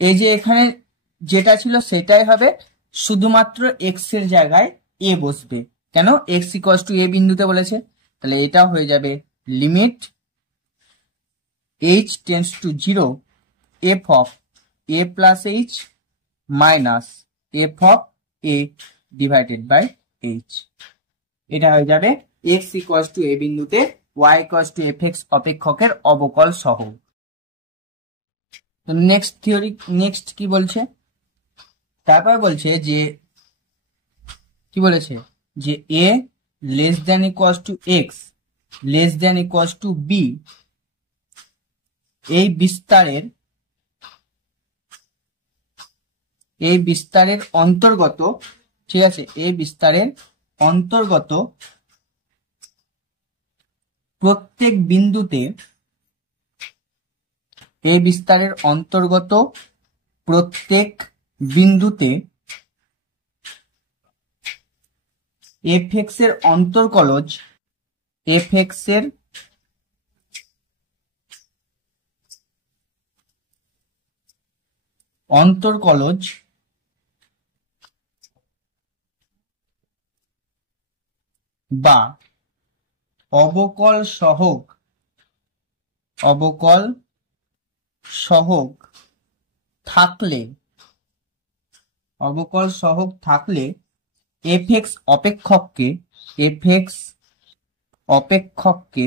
এই যে এখানে যেটা ছিল সেটাই হবে, শুধুমাত্র এক্স এর জায়গায় এ বসবে। কেন, এক্স ইকুয়ালস টু এ বিন্দুতে বলেছে, তাহলে এটা হয়ে যাবে limit h tends to 0 f of a plus h minus f of a divided by h. এটা হয়ে যাবে এক্স ইকুয়ালস টু এ বিন্দুতে y equals to f x অপেক্ষকের অবকল সহগ। নেক্সট থিওরি, নেক্সট কি বলছে, তারপর বলছে যে কি বলেছে যে a less than equals to x less than equals to b এই বিস্তারের অন্তর্গত, ঠিক আছে, এই বিস্তারের অন্তর্গত প্রত্যেক বিন্দুতে, এই বিস্তারের অন্তর্গত প্রত্যেক বিন্দুতে এফ এক্স এর অন্তর্কলজ, এফ এক্স এর অন্তর্কলজ বা অবকল সহগ, অবকল সহগ থাকলে, অবকল সহগ থাকলে এফ এক্স অপেক্ষককে, এফ এক্স অপেক্ষককে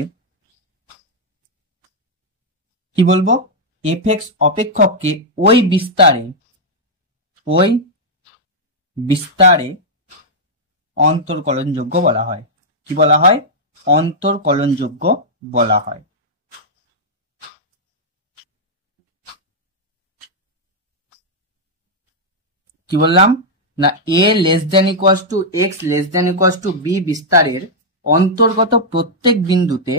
কি বলবো, এফ এক্স অপেক্ষককে ওই বিস্তারে অন্তর্কলনযোগ্য বলা হয়। কি বলা হয়, অন্তর্কলনযোগ্য বলা হয়। কি বললাম না, a less than equals to x less than equals to b বিস্তারের অন্তর্গত প্রত্যেক বিন্দুতে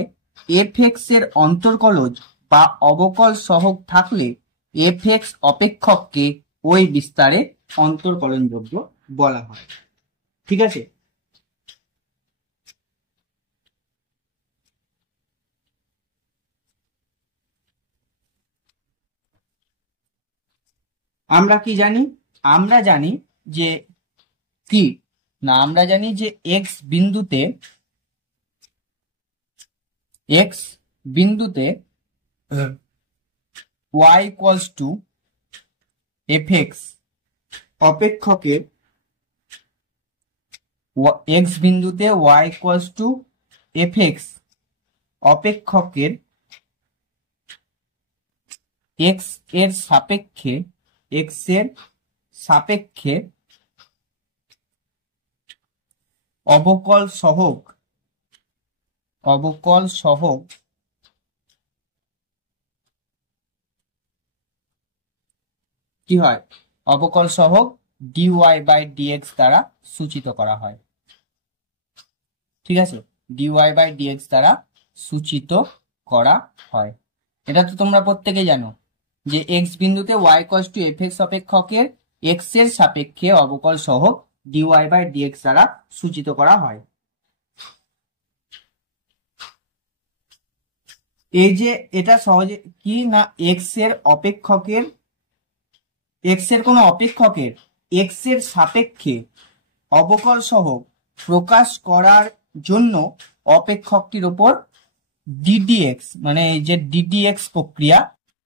এফ এক্স এর অন্তর্কলজ বা অবকল সহগ থাকলে এফ এক্স অপেক্ষককে ওই বিস্তারে অন্তর্কলনযোগ্য বলা হয়। ঠিক আছে, আমরা কি জানি, আমরা জানি যে কি না, আমরা জানি যে এক্স বিন্দুতে y equals to f x অপেক্ষকের, এক্স বিন্দুতে y equals to f x অপেক্ষকের এক্স এর সাপেক্ষে অবকল সহগ কি হয়, অবকল সহগ ডিওয়াই বাই ডিএক্স দ্বারা সূচিত করা হয়। ঠিক আছে, ডিওয়াই বাই ডিএক্স দ্বারা সূচিত করা হয়। এটা তো তোমরা প্রত্যেকেই জানো যে এক্স বিন্দুতে y equals to f x অপেক্ষকের এক্স এর সাপেক্ষে অবকল সহগ ডিওয়াই বাই ডিএক্স দ্বারা সূচিত করা হয়। এই যে এটা সহজে কি না, এক্স এর কোনো অপেক্ষকের এক্স এর সাপেক্ষে অবকল সহগ প্রকাশ করার জন্য অপেক্ষকটির উপর ডিডিএক্স মানে এই যে ডিডিএক্স প্রক্রিয়া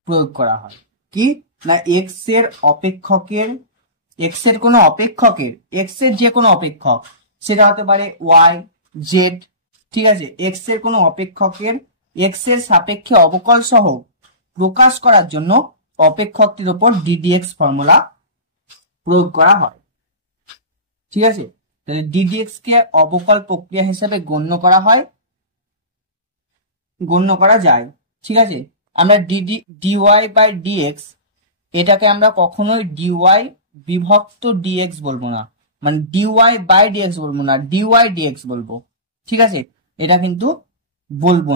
প্রয়োগ করা হয়। কি না, এক্স এর কোনো অপেক্ষকের, এক্স এর যে কোনো অপেক্ষক, সেটা হতে পারে ওয়াই জেড, ঠিক আছে, এক্স এর কোনো অপেক্ষকের এক্স এর সাপেক্ষে অবকল সহগ প্রকাশ করার জন্য অপেক্ষকটির উপর ডিডিএক্স ফর্মুলা প্রয়োগ করা হয়। ঠিক আছে, তাহলে ডিডিএক্স কে অবকল প্রক্রিয়া হিসেবে গণ্য করা যায়। ঠিক আছে, আমরা ডিওয়াই বাই ডিএক্স এটাকে আমরা কখনোই ডিওয়াই বিভক্ত ডিএক্স বলবো না, মানে ডিওয়াই বাই ডিএক্স বলবো না, ডিওয়াই ডিএক্স বলবো। ঠিক আছে, এটা কিন্তু বলবো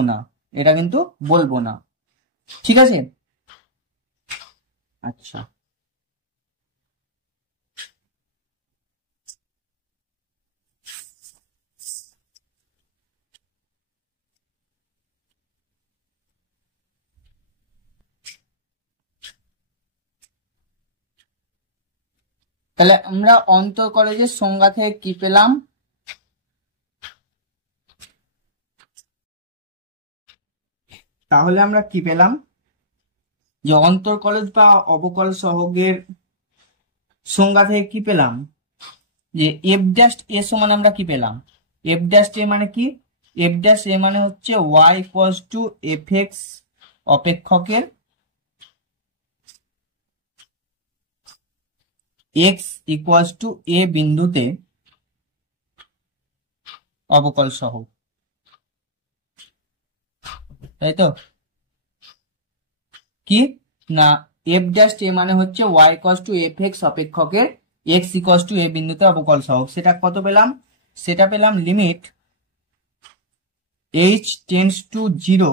না, ঠিক আছে। আচ্ছা, তাহলে আমরা অন্তঃকলেজের সংজ্ঞা থেকে কি পেলাম? তাহলে আমরা কি পেলাম যে অন্তঃকলেজ বা অবকল সহগের সংজ্ঞা থেকে কি পেলাম যে এফ ড্যাশ এ সমান আমরা কি পেলাম, এফ ড্যাশ এ মানে কি, এফ ড্যাশ এ মানে হচ্ছে y equals to f x অপেক্ষকের এক্স ইকুয়ালস টু এ বিন্দুতে অবকল সহগ, তাই তো? কি না, এফ ড্যাশ এ মানে হচ্ছে y equals to f x অপেক্ষকের এক্স ইকুয়ালস টু এ বিন্দুতে অবকল সহগ। সেটা কত পেলাম? সেটা পেলাম limit h tends to 0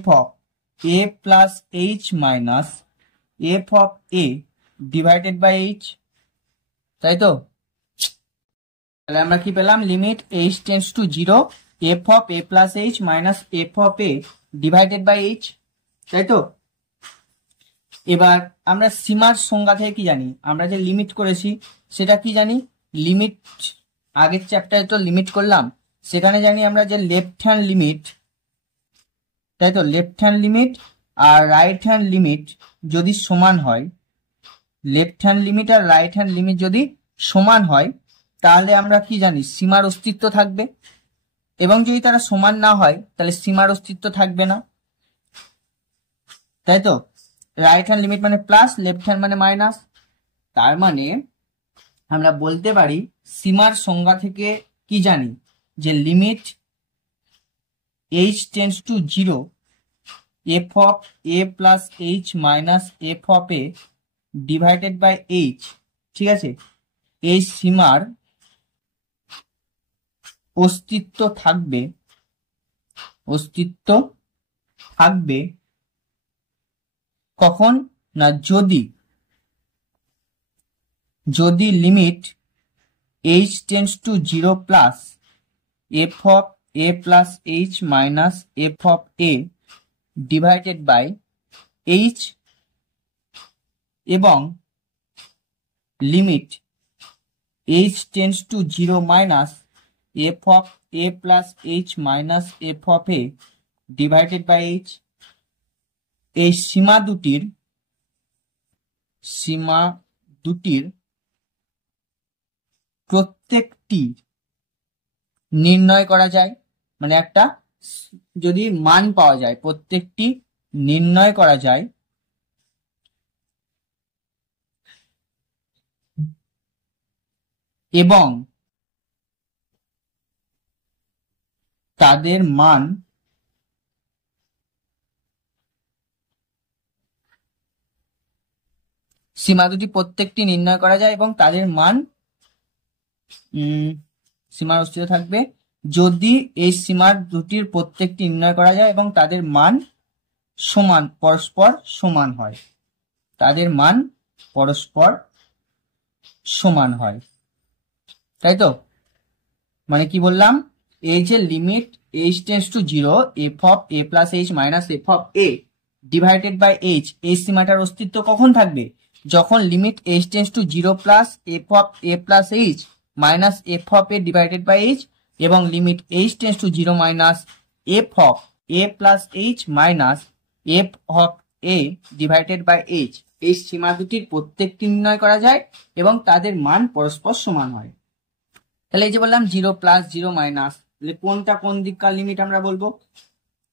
f of a plus h minus f of a divided by h, তাই তো? তাহলে আমরা কি পেলাম? Limit h tends to 0 f of a plus h minus f of a divided by h, তাই তো? এবার আমরা সীমার সংজ্ঞা থেকে কি জানি? আমরা যে লিমিট করেছি সেটা কি জানি? লিমিট আগের চ্যাপ্টারে তো লিমিট করলাম, সেখানে জানি আমরা যে লেফট হ্যান্ড লিমিট, তাই তো? লেফট হ্যান্ড লিমিট আর রাইট হ্যান্ড লিমিট যদি সমান হয়, লেফট হ্যান্ড লিমিট আর রাইট হ্যান্ড লিমিট যদি সমান হয় তাহলে আমরা কি জানি? সীমার অস্তিত্ব থাকবে। এবং যদি তারা সমান না হয় তাহলে সীমার অস্তিত্ব থাকবে না, তাই তো? রাইট হ্যান্ড লিমিট মানে প্লাস, লেফট হ্যান্ড মানে মাইনাস। তার মানে আমরা বলতে পারি সীমার সংজ্ঞা থেকে কি জানি যে limit h tends to 0 f of a plus h minus f of a divided by h, ঠিক আছে, এই সীমার অস্তিত্ব থাকবে কখন না, যদি limit h tends to 0 plus f of a plus h minus f of a divided by h এবং limit h tends to 0 minus f of a plus h minus f of a divided by h, এই সীমা দুটির প্রত্যেকটি নির্ণয় করা যায়, মানে একটা যদি মান পাওয়া যায় প্রত্যেকটি নির্ণয় করা যায় এবং তাদের মান সীমা দুটি প্রত্যেকটি নির্ণয় করা যায় এবং তাদের মান সীমার অস্তিত্ব থাকবে যদি এই সীমার দুটির প্রত্যেকটি নির্ণয় করা যায় এবং তাদের মান পরস্পর সমান হয়, তাদের মান পরস্পর সমান হয়, তাই তো? মানে কি বললাম? এই যে limit h tends to 0 f of a plus h minus f of a divided by h, এই সীমাটার অস্তিত্ব কখন থাকবে? যখন limit h tends to 0 plus f of a plus h minus f of a divided by h এবং limit h tends to 0 minus f of a plus h minus f of a divided by h, এই সীমা দুটির প্রত্যেকটি নির্ণয় করা যায় এবং তাদের মান পরস্পর সমান হয়। তাহলে এই যে বললাম 0 প্লাস 0 মাইনাস, তাহলে কোনটা কোন দিককার লিমিট আমরা বলবো?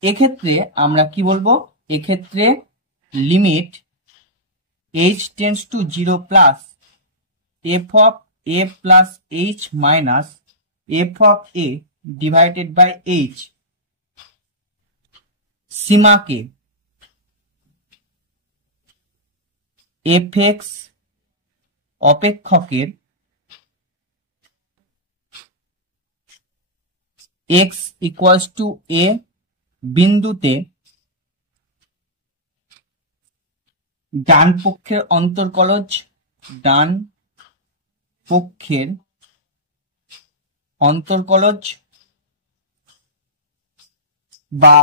এক্ষেত্রে আমরা কি বলবো? এক্ষেত্রে limit h tends to 0 plus f of a plus h minus f of a divided by h সীমাকে fx অপেক্ষকের x ইকুয়ালস টু a বিন্দুতে ডান পক্ষের অন্তর্কলজ বা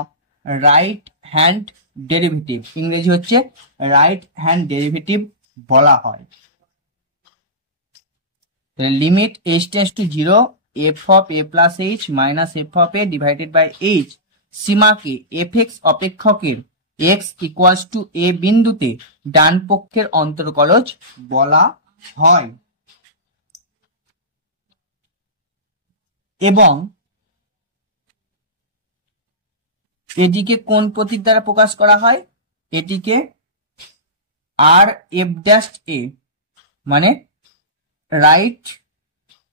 রাইট হ্যান্ড ডেরিভেটিভ, ইংরেজি হচ্ছে রাইট হ্যান্ড ডেরিভেটিভ বলা হয়। Limit h tends to 0 f of a plus h minus f of a divided by h সীমাকে fx অপেক্ষকের x ইকুয়ালস টু a বিন্দুতে ডান পক্ষের অন্তর্কলজ বলা হয়। এবং এটিকে কোন প্রতীক দ্বারা প্রকাশ করা হয়? এটিকে আর এফ ড্যাশ এ মানে রাইট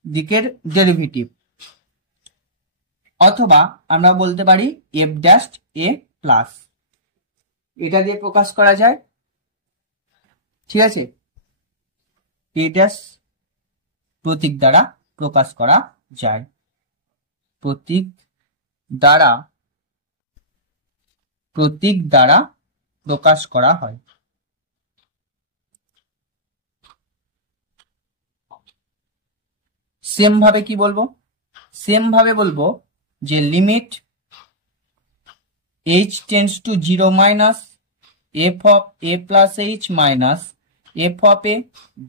দিকের ডেরিভেটিভ, অথবা আমরা বলতে পারি এফ ড্যাশ এ প্লাস, এটা দিয়ে প্রকাশ করা যায়। ঠিক আছে, এ ড্যাশ প্রতীক দ্বারা প্রকাশ করা যায়, প্রতীক দ্বারা প্রকাশ করা হয়। সেম ভাবে কি বলবো? সেম ভাবে বলবো যে limit h tends to 0 minus f of a plus h minus f of a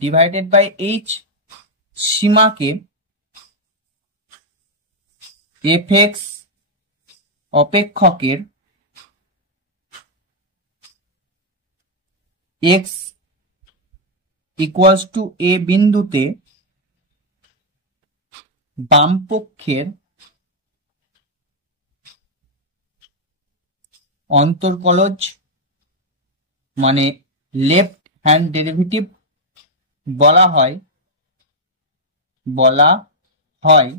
divided by h সীমাকে fx অপেক্ষকের x ইকুয়ালস টু a বিন্দুতে বাম পক্ষের অন্তর্কলজ মানে লেফট হ্যান্ড ডেরিভেটিভ বলা হয়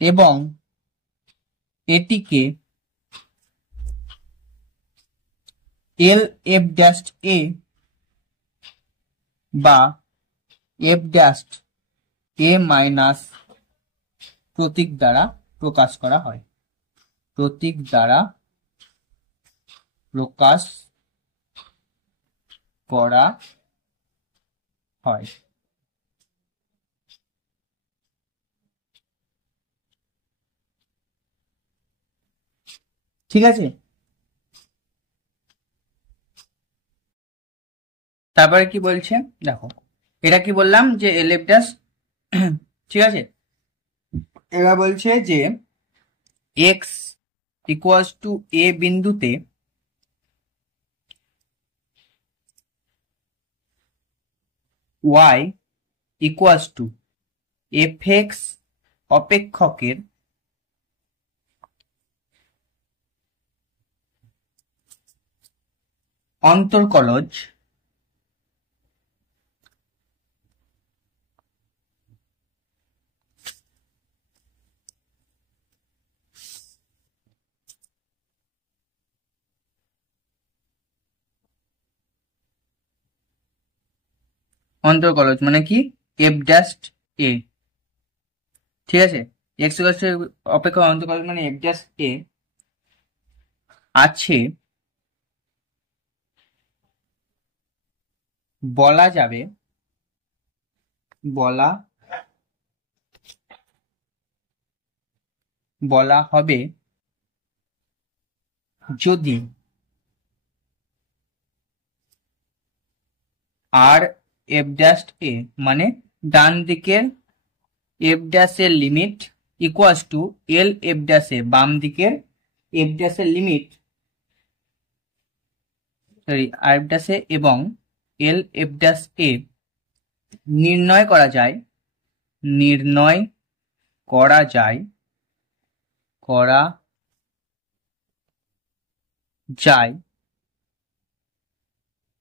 এবং এটিকে এল এফ ড্যাশ এ বা এফ ড্যাশ এ মাইনাস প্রতীক দ্বারা প্রকাশ করা হয়। প্রতীক দ্বারা প্রকাশ করা হয়। ঠিক আছে, তারপরে কি বলছে দেখো, এটা কি বললাম যে এল এফ ড্যাশ, ঠিক আছে। এবার বলছে যে এক্স ইকুয়ালস টু এ বিন্দুতে y equals to f x অপেক্ষকের অন্তর্কলজ মানে কি এফ ড্যাশ এ, ঠিক আছে। এক্স অপেক্ষক অন্তর্কলজ মানে এফ ড্যাশ এ আছে বলা যাবে, বলা হবে যদি আর এফ ড্যাশ এ মানে ডান দিকের এফ ড্যাশ এর limit equals to L f dash a বাম দিকের এফ ড্যাশ এর limit, sorry R f dash a এবং এল এফ ড্যাশ এ নির্ণয় করা যায়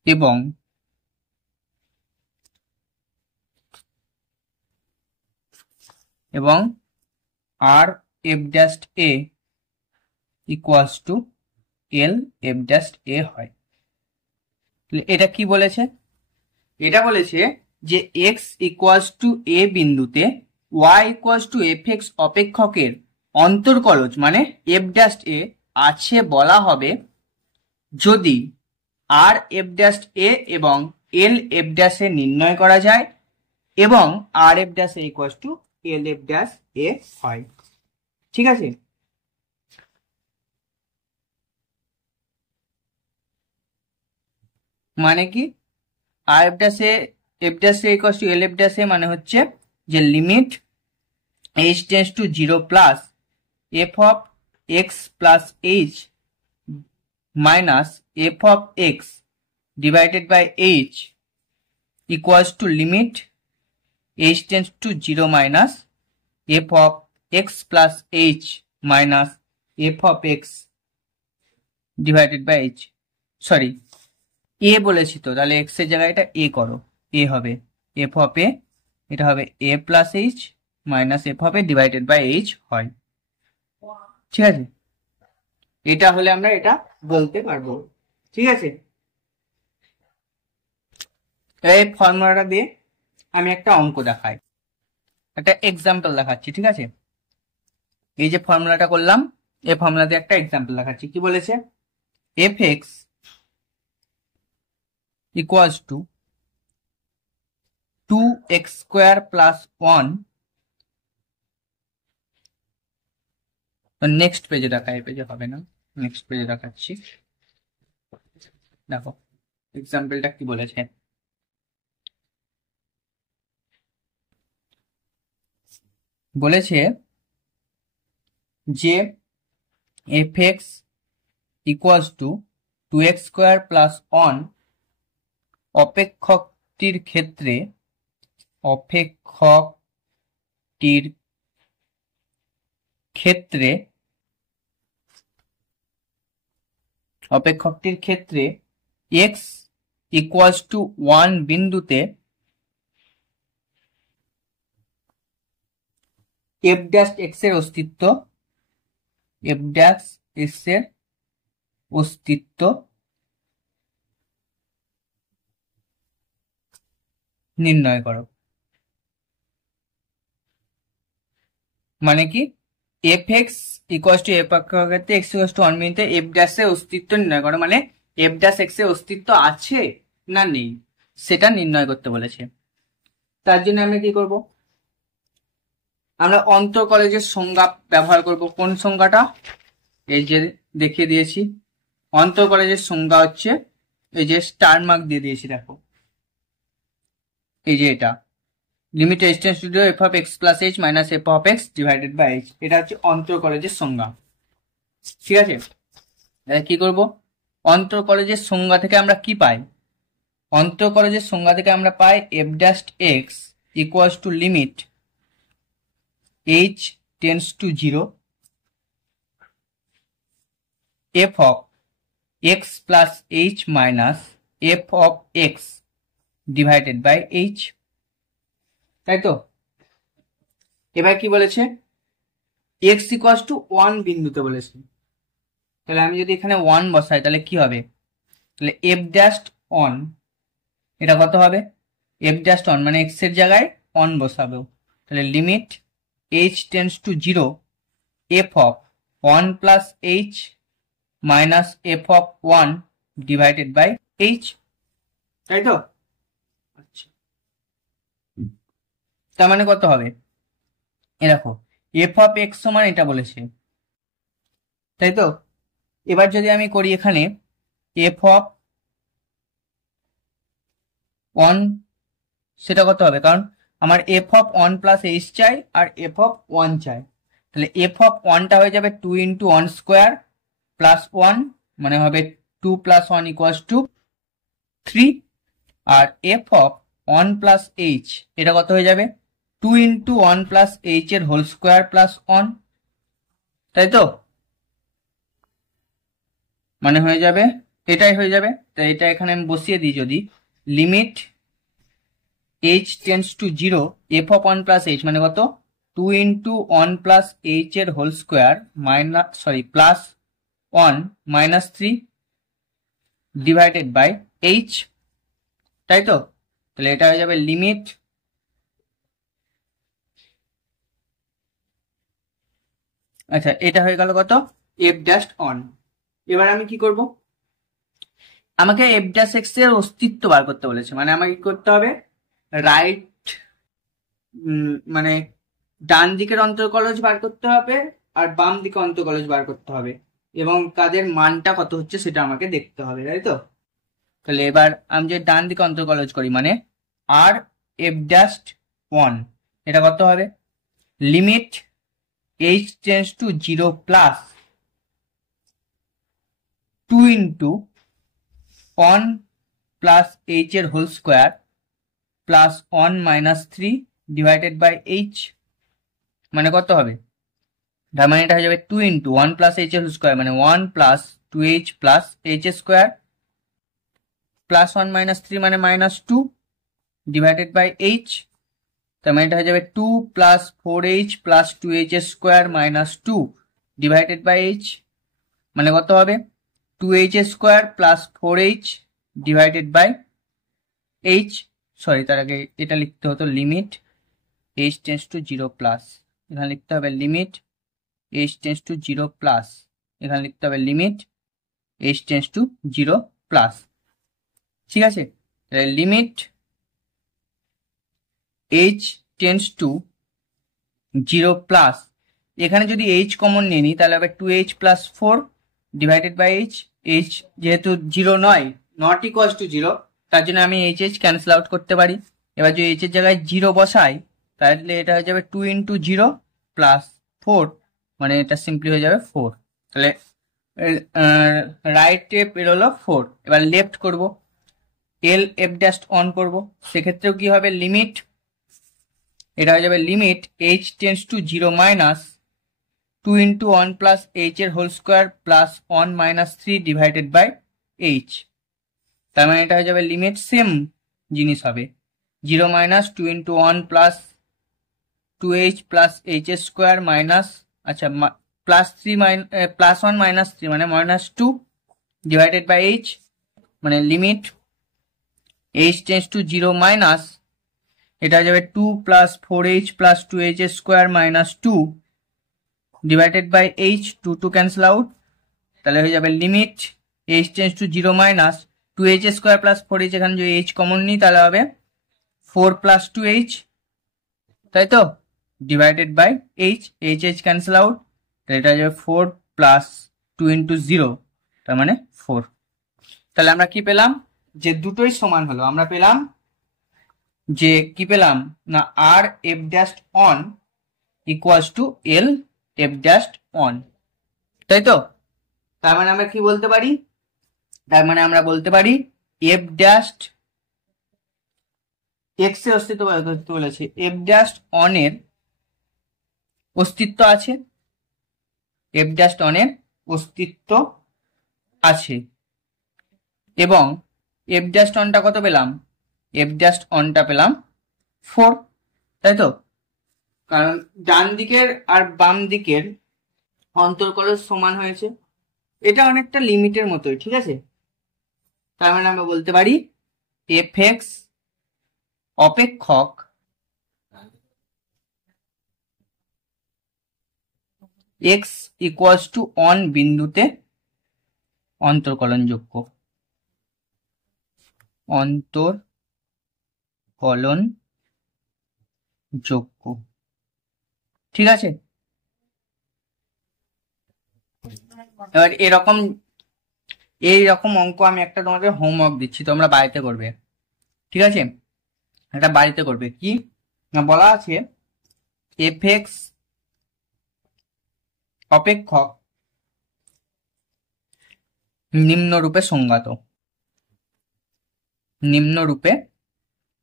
এবং R f dash a equals to L f dash a হয়। এটা কি বলেছে? এটা বলেছে যে এক্স ইকুয়ালস টু এ বিন্দুতে y equals to f x অপেক্ষকের অন্তর্কলজ মানে এফ ড্যাশ এ আছে বলা হবে যদি আর এফ ড্যাশ এ এবং এল এফ ড্যাশ এ নির্ণয় করা যায় এবং R f dash a equals to L f dash a হয়। ঠিক আছে, মানে কি R f dash a equals to L f dash a মানে হচ্ছে যে limit h tends to 0 plus f of x plus h minus f of x divided by h equals to limit h tends to 0 minus f of x plus h minus f of x divided by h। Sorry, a বলেছি তো, তাহলে x এর জায়গায় এটা a করো, a হবে f of a, এটা হবে a plus h minus f of a divided by h হয়। ঠিক আছে, এটা হলে আমরা এটা বলতে পারবো। ঠিক আছে, এই ফর্মুলাটা দিয়ে আমি একটা অঙ্ক দেখাই, একটা এক্সাম্পল দেখাচ্ছি। ঠিক আছে, এই যে ফর্মুলাটা করলাম এই ফর্মুলা দিয়ে একটা এক্সাম্পল দেখাচ্ছি। কি বলেছে? F x equals two 2x square plus 1। Next পেজে দেখা, এই পেজে হবে না, নেক্সট পেজে দেখাচ্ছি। দেখো এক্সাম্পলটা কি বলেছে। বলেছে যে F x equals two 2x square plus 1 অপেক্ষকটির ক্ষেত্রে x ইকুয়ালস টু 1 বিন্দুতে এফ ড্যাশ এক্স এর অস্তিত্ব নির্ণয় করো। মানে কি F x equals to F ক্ষেত্রে এক্স ইকুয়ালস টু 1 বিন্দুতে এফ ড্যাশ এর অস্তিত্ব নির্ণয় করো, মানে এফ ড্যাশ এক্স এর অস্তিত্ব আছে না নেই সেটা নির্ণয় করতে বলেছে। তার জন্য আমরা কি করব? আমরা অন্তঃকলজের সংজ্ঞা ব্যবহার করব। কোন সংজ্ঞাটা? এই যে দেখিয়ে দিয়েছি, অন্তঃকলজের সংজ্ঞা হচ্ছে এই যে স্টার মার্ক দিয়ে দিয়েছি, দেখো এই যে এটা limit h tends to 0 f of x plus h minus f of x divided by h, এটা হচ্ছে অন্তঃকলজের সংজ্ঞা। ঠিক আছে, কি করব? অন্তঃকলজের সংজ্ঞা থেকে আমরা কি পাই? অন্তঃকলজের সংজ্ঞা থেকে আমরা পাই f dash x equals to limit h tends to 0 f of x plus h minus f of x divided by h। তাই তো, এবার কি বলেছে? x equals to 1 বিন্দুতে বলেছে, তাহলে আমি যদি এখানে 1 বসাই তাহলে কি হবে? তাহলে f dash on, এটা কত হবে? f dash on মানে x এর জায়গায় 1 বসাবো, তাহলে limit h tends to 0 f of 1 plus h minus f of 1 divided by h। তাই তো, আচ্ছা তার মানে কত হবে? এ দেখো f of x সমান এটা বলেছে, তাই তো। এবার যদি আমি করি এখানে f of 1, সেটা কত হবে? কারণ আমার f of 1 plus h চাই আর f of 1 চাই, তাহলে f of 1টা হয়ে যাবে 2 into 1 স্কোয়ার প্লাস 1, মানে হবে 2 plus 1 equals to 3, R f of 1 plus h এটা কত হয়ে যাবে? 2 into 1 plus h এর হোল স্কোয়ার প্লাস 1, তাই তো, মানে হয়ে যাবে এটাই হয়ে যাবে। তো এটা এখানে আমি বসিয়ে দিই, যদি limit h tends to 0 f of 1 plus h মানে কত 2 ইন্টু 1 প্লাস h এর whole square plus 1 minus 3 divided by h, তাই তো? তাহলে এটা হয়ে যাবে লিমিট আচ্ছা এটা হয়ে গেল কত f ড্যাশ অন। এবার আমি কি করব, আমাকে f ড্যাশ এক্স এর অস্তিত্ব বার করতে বলেছে, মানে আমাকে কি করতে হবে, রাইট মানে ডান দিকের অন্তর্কলজ বার করতে হবে আর বাম দিকে অন্তর্কলজ বার করতে হবে, এবং তাদের মানটা কত হচ্ছে সেটা আমাকে দেখতে হবে, তাই তো? তাহলে এবার আমি যে ডান দিকে অন্তর্কলজ করি মানে আর এফ ড্যাশ ওয়ান, এটা কত হবে, limit h tends to 0 plus 2 into 1 plus h এর whole square plus 1 minus 3 divided by h, মানে কত হবে, তার মানে এটা হয়ে যাবে 2 ইন্টু 1 প্লাস এইচ এর হোল স্কোয়ার মানে 1 plus 2h plus h square plus 1 minus 3 মানে মাইনাস 2 ডিভাইডেড বাই এইচ, তার মানে এটা হয়ে যাবে 2 plus 4h plus 2h square minus 2 divided by h, মানে কত হবে 2h square plus 4h divided by h. তার আগে এটা লিখতে হতো limit h tends to 0 plus, এখানে লিখতে হবে limit h tends to 0 plus, এখানে লিখতে হবে limit h tends to 0 plus, ঠিক আছে? Limit h tends to 0 plus, এখানে যদি h কমন নিয়ে নিই তাহলে হবে 2h plus 4 divided by h, h যেহেতু 0 নয়, নট ইকুয়ালস টু 0, তার জন্য আমি h ক্যান্সেল আউট করতে পারি। এবার যদি h এর জায়গায় 0 বসাই তাহলে এটা হয়ে যাবে 2 ইন্টু 0 প্লাস 4, মানে এটা সিম্পলি হয়ে যাবে 4। তাহলে রাইটে বেরোলো 4। এবার লেফট করব, এল এফ ড্যাশ অন করব, সেক্ষেত্রেও কি হবে, লিমিট এটা হয়ে যাবে limit h tends to 0 minus 2 into 1 plus h এর whole square plus 1 minus 3 divided by h, তার মানে এটা হয়ে যাবে লিমিট সেম জিনিস হবে 0 minus 2 into 1 plus 2h plus h square minus আচ্ছা প্লাস 3 প্লাস 1 মাইনাস 3 মানে মাইনাস 2 ডিভাইডেড বাই h, মানে limit h tends to 0 minus এটা হয়ে যাবে 2 plus 4h plus 2h square minus 2 divided by h, 2 cancel out, তাহলে হয়ে যাবে limit h tends to 0 minus 2h square plus 4h, এখানে যদি h কমন নিই তাহলে হবে 4 প্লাস 2h, তাই তো, divided by h cancel out, তাহলে এটা হয়ে যাবে 4 প্লাস 2 ইন্টু 0, তার মানে 4। তাহলে আমরা কি পেলাম, যে দুটোই সমান হলো, আমরা পেলাম যে কি পেলাম না R f dash one equals to L f dash one, তাই তো? তার মানে আমরা কি বলতে পারি, তার মানে আমরা বলতে পারি এফ ড্যাশ এক্স এর অস্তিত্ব বলেছে, এফ ড্যাশ অন এর অস্তিত্ব আছে, এফ ড্যাশ অন এর অস্তিত্ব আছে, এবং এফ ড্যাশ অনটা কত পেলাম, এফ ড্যাশ অনটা পেলাম 4, তাই তো? কারণ ডান দিকের আর বাম দিকের অন্তর্কলজ সমান হয়েছে, এটা অনেকটা লিমিটের মতোই, ঠিক আছে? তার মানে আমরা বলতে পারি এফ এক্স অপেক্ষক এক্স ইকুয়ালস টু অন বিন্দুতে অন্তর্কলনযোগ্য, অন্তর্কলন যোগ্য, ঠিক আছে? এবার এইরকম অঙ্ক আমি একটা তোমাদের হোমওয়ার্ক দিচ্ছি, তোমরা বাড়িতে করবে, ঠিক আছে? এটা বাড়িতে করবে, কি না বলা আছে, এফ এক্স অপেক্ষক নিম্নরূপে সংজ্ঞাত, নিম্নরূপে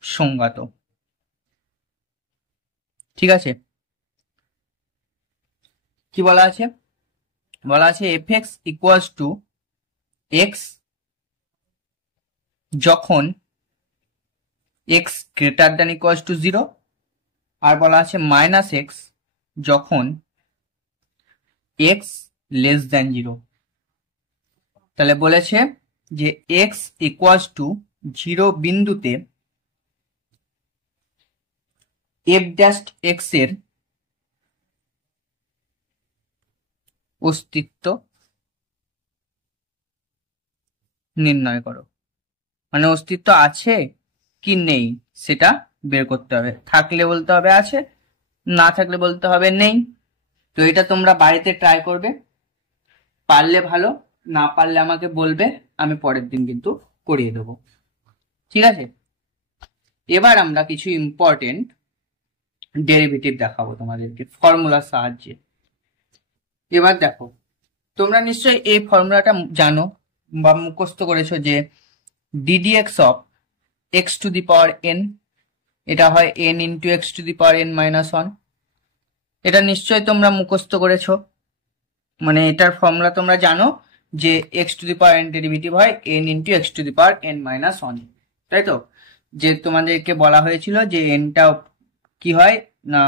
সংজ্ঞাত, ঠিক আছে? কি বলা আছে, বলা আছে f x equals to x যখন x greater than equals to 0, আর বলা আছে মাইনাস এক্স যখন এক্স লেস দ্যান 0। তাহলে বলেছে যে এক্স ইকুয়ালস টু 0 বিন্দুতে এফ ড্যাশ এক্স এর অস্তিত্ব নির্ণয় করো। মানে অস্তিত্ব আছে কি নেই সেটা বের করতে হবে। থাকলে বলতে হবে আছে, না থাকলে বলতে হবে নেই। তো এটা তোমরা বাড়িতে ট্রাই করবে, পারলে ভালো, না পারলে আমাকে বলবে, আমি পরের দিন কিন্তু করিয়ে দেবো। ঠিক আছে, এবার আমরা কিছু ইম্পর্টেন্ট ডেরিভেটিভ দেখাবো তোমাদেরকে ফর্মুলার সাহায্যে। এবার দেখো, তোমরা নিশ্চয়ই এই ফর্মুলাটা জানো বা মুখস্থ করেছো যে ddx of x two the power n, এটা হয় n into x to the power n minus 1। এটা নিশ্চয়ই তোমরা মুখস্থ করেছো, মানে এটার ফর্মুলা তোমরা জানো যে x two the power n derivative হয় n into x to the power n minus 1, তাই তো? যে তোমাদেরকে বলা হয়েছিল যে nটা কি হয় না,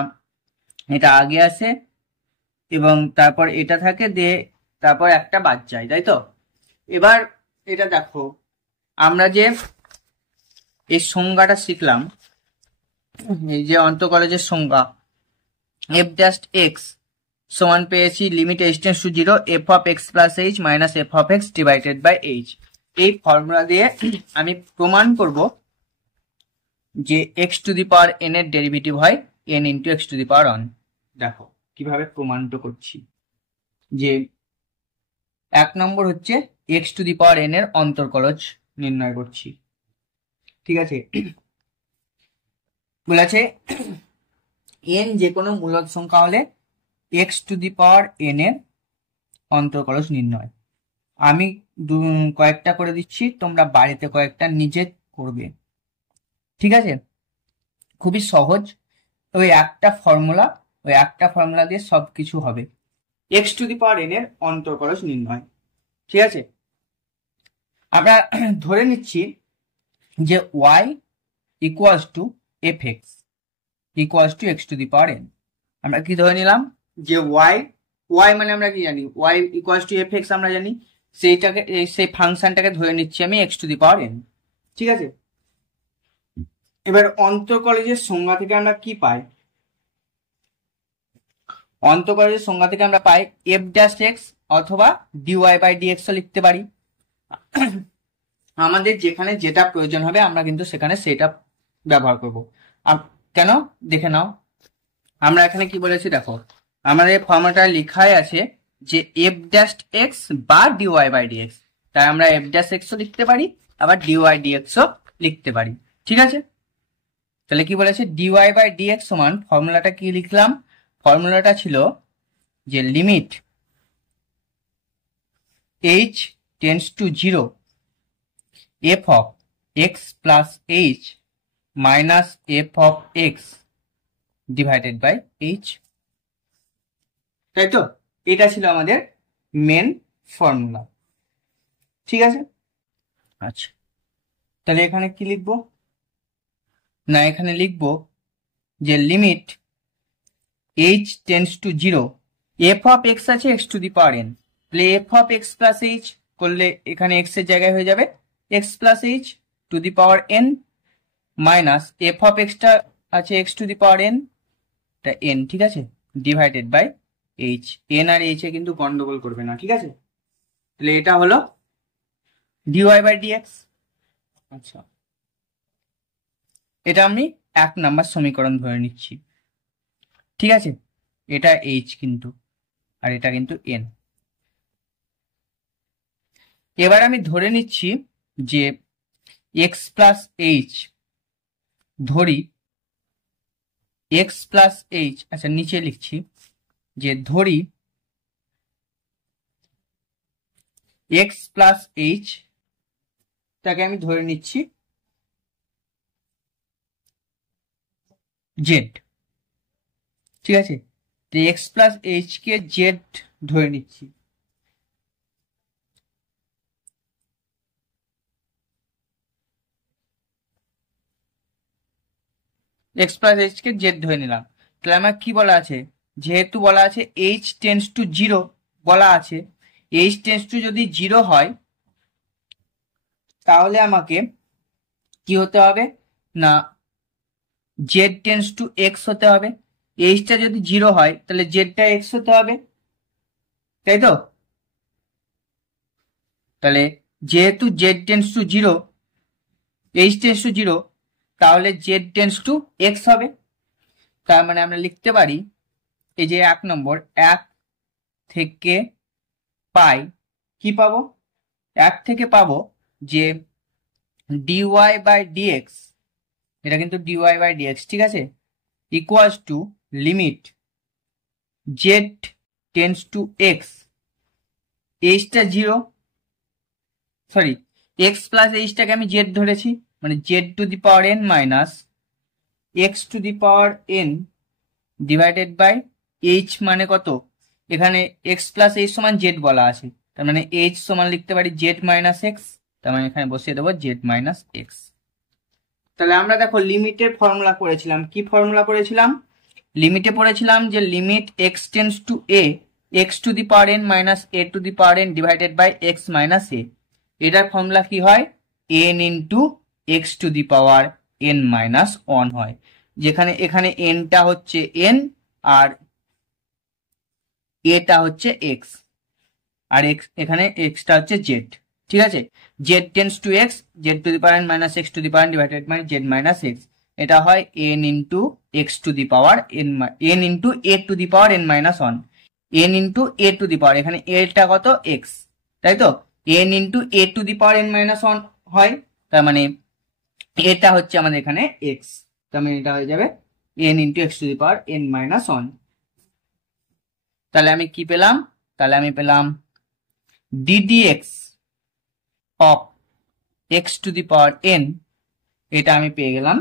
এটা আগে আসে এবং তারপর এটা থাকে, দিয়ে তারপর একটা বাদ যায়, তাই তো? এবার এটা দেখো, আমরা যে এই সংজ্ঞাটা শিখলাম, এই যে অন্তঃকলজের সংজ্ঞা, এফ ড্যাশ এক্স সমান পেয়েছি limit h tends to 0 f of x plus h minus f of x divided by h. এই ফর্মুলা দিয়ে আমি প্রমাণ করব যে x to the power n এর ডেরিভেটিভ হয় n into x to the power 1। দেখো কিভাবে প্রমাণটা করছি। যে 1 নম্বর হচ্ছে x to the power n এর অন্তর্কলজ নির্ণয় করছি। ঠিক আছে, বলেছে এন যে কোনো মূলদ সংখ্যা হলে x to the power n এর অন্তর্কলজ নির্ণয়। আমি কয়েকটা করে দিচ্ছি, তোমরা বাড়িতে কয়েকটা নিজে করবে। ঠিক আছে, খুবই সহজ, ওই একটা ফর্মুলা দিয়ে সবকিছু হবে। X to the power n এর অন্তর্কলজ নির্ণয়। ঠিক আছে, আমরা ধরে নিচ্ছি যে y equals to f x equals to x to the power N. আমরা কি ধরে নিলাম যে y মানে আমরা কি জানি, y equals to f x আমরা জানি, সেইটাকে সেই ফাংশনটাকে ধরে নিচ্ছি আমি x to the power N. ঠিক আছে, এবার অন্তঃকলজের সংজ্ঞা থেকে আমরা কি পাই? অন্তঃকলজের সংজ্ঞা থেকে আমরা পাই এফ ড্যাশ এক্স অথবা ডিওয়াই বাই ডিএক্স লিখতে পারি। আমাদের যেখানে যেটা প্রয়োজন হবে আমরা কিন্তু সেখানে সেটা ব্যবহার করব। কেন দেখে নাও, আমরা এখানে কি বলেছি দেখো, আমাদের ফর্মুলাটা লেখাই আছে যে এফ ড্যাশ এক্স বা ডিওয়াই বাই ডিএক্স, তাই আমরা এফ ড্যাশ এক্সও লিখতে পারি আবার ডিওয়াই ডিএক্সও লিখতে পারি। ঠিক আছে, তাহলে কি বলেছে ডিওয়াই বাই ডিএক্স সমান, ফর্মুলাটা কি লিখলাম, ফর্মুলাটা ছিল যে limit h tends to 0 f of x plus h minus f of x divided by h. তাই তো, এটা ছিল আমাদের মেন ফর্মুলা। ঠিক আছে, আচ্ছা তাহলে এখানে কি লিখবো না, এখানে লিখবো যে limit h tends to 0 f of x আছে x to the power n, তাহলে f of x plus h করলে এখানে এক্স এর জায়গায় হয়ে যাবে x plus h to the power n minus f of এক্সটা আছে x to the power n টা এন। ঠিক আছে, ডিভাইডেড বাই এইচ। এন আর এইচ এ কিন্তু গন্ডগোল করবে না। ঠিক আছে, তাহলে এটা হলো ডিওয়াই বাই ডিএক্স। আচ্ছা, এটা আমি 1 নাম্বার সমীকরণ ধরে নিচ্ছি। ঠিক আছে, এটা এইচ কিন্তু, আর এটা কিন্তু এন। এবার আমি ধরে নিচ্ছি যে এক্স প্লাস এইচ, ধরি এক্স প্লাস এইচ, আচ্ছা নিচে লিখছি যে ধরি এক্স প্লাস এইচ তাকে আমি ধরে নিচ্ছি জেড। ঠিক আছে, তো x plus H K Z ধরে নিচ্ছি। X plus H K Z ধরে নিলাম। তাহলে আমার কি বলা আছে, যেহেতু বলা আছে এইচ টেন্স টু জিরো বলা আছে, এইচ টেন্স টু যদি জিরো হয় তাহলে আমাকে কি হতে হবে না জেড টেন্স টু এক্স হতে হবে। এইচটা যদি জিরো হয় তাহলে জেডটা এক্স হতে হবে, তাই তো? তাহলে যেহেতু Z tends to zero, H tends to zero, তাহলে জেড টেন্স টু এক্স হবে। তার মানে আমরা লিখতে পারি এই যে 1 নম্বর, 1 থেকে পাই কি পাবো, 1 থেকে পাবো যে ডিওয়াই বাই ডিএক্স, এটা কিন্তু ডিওয়াই বাই ডিএক্স, ঠিক আছে, equals to limit z tends to x, এইচটা জিরো, সরি এক্স প্লাস এইচটাকে আমি জেড ধরেছি, মানে z to the power n minus x to the power n divided by h, মানে কত, এখানে এক্স প্লাস এইচ সমান জেড বলা আছে, তার মানে এইচ সমান লিখতে পারি জেড মাইনাস এক্স, তার মানে এখানে বসিয়ে দেবো জেড মাইনাস এক্স। তাহলে আমরা দেখো লিমিটের ফর্মুলা পড়েছিলাম, কি ফর্মুলা পড়েছিলাম, লিমিটে পড়েছিলাম যে limit x tends two A x to the power n minus A to the power n divided by x minus এ, এটার ফর্মুলা কি হয়, n into x to the power n minus one হয়, যেখানে এখানে এনটা হচ্ছে এন আর এটা হচ্ছে x, আর x এখানে এক্সটা হচ্ছে জেড, ঠিক আছে, Z tends to x Z to the power n minus x to the power divided by z minus x, এটা হয় n into x to the power n into a to the power n minus one, n into a to the power, এখানে এটা কত x, তাই তো, n into a to the power n minus one হয়, তার মানে এটা হচ্ছে আমাদের এখানে এক্স, তার মানে এটা হয়ে যাবে N into x to the power n minus one. তাহলে আমি কি পেলাম, তাহলে আমি পেলাম ddx of x to the power N, এটা আমি পেয়ে গেলাম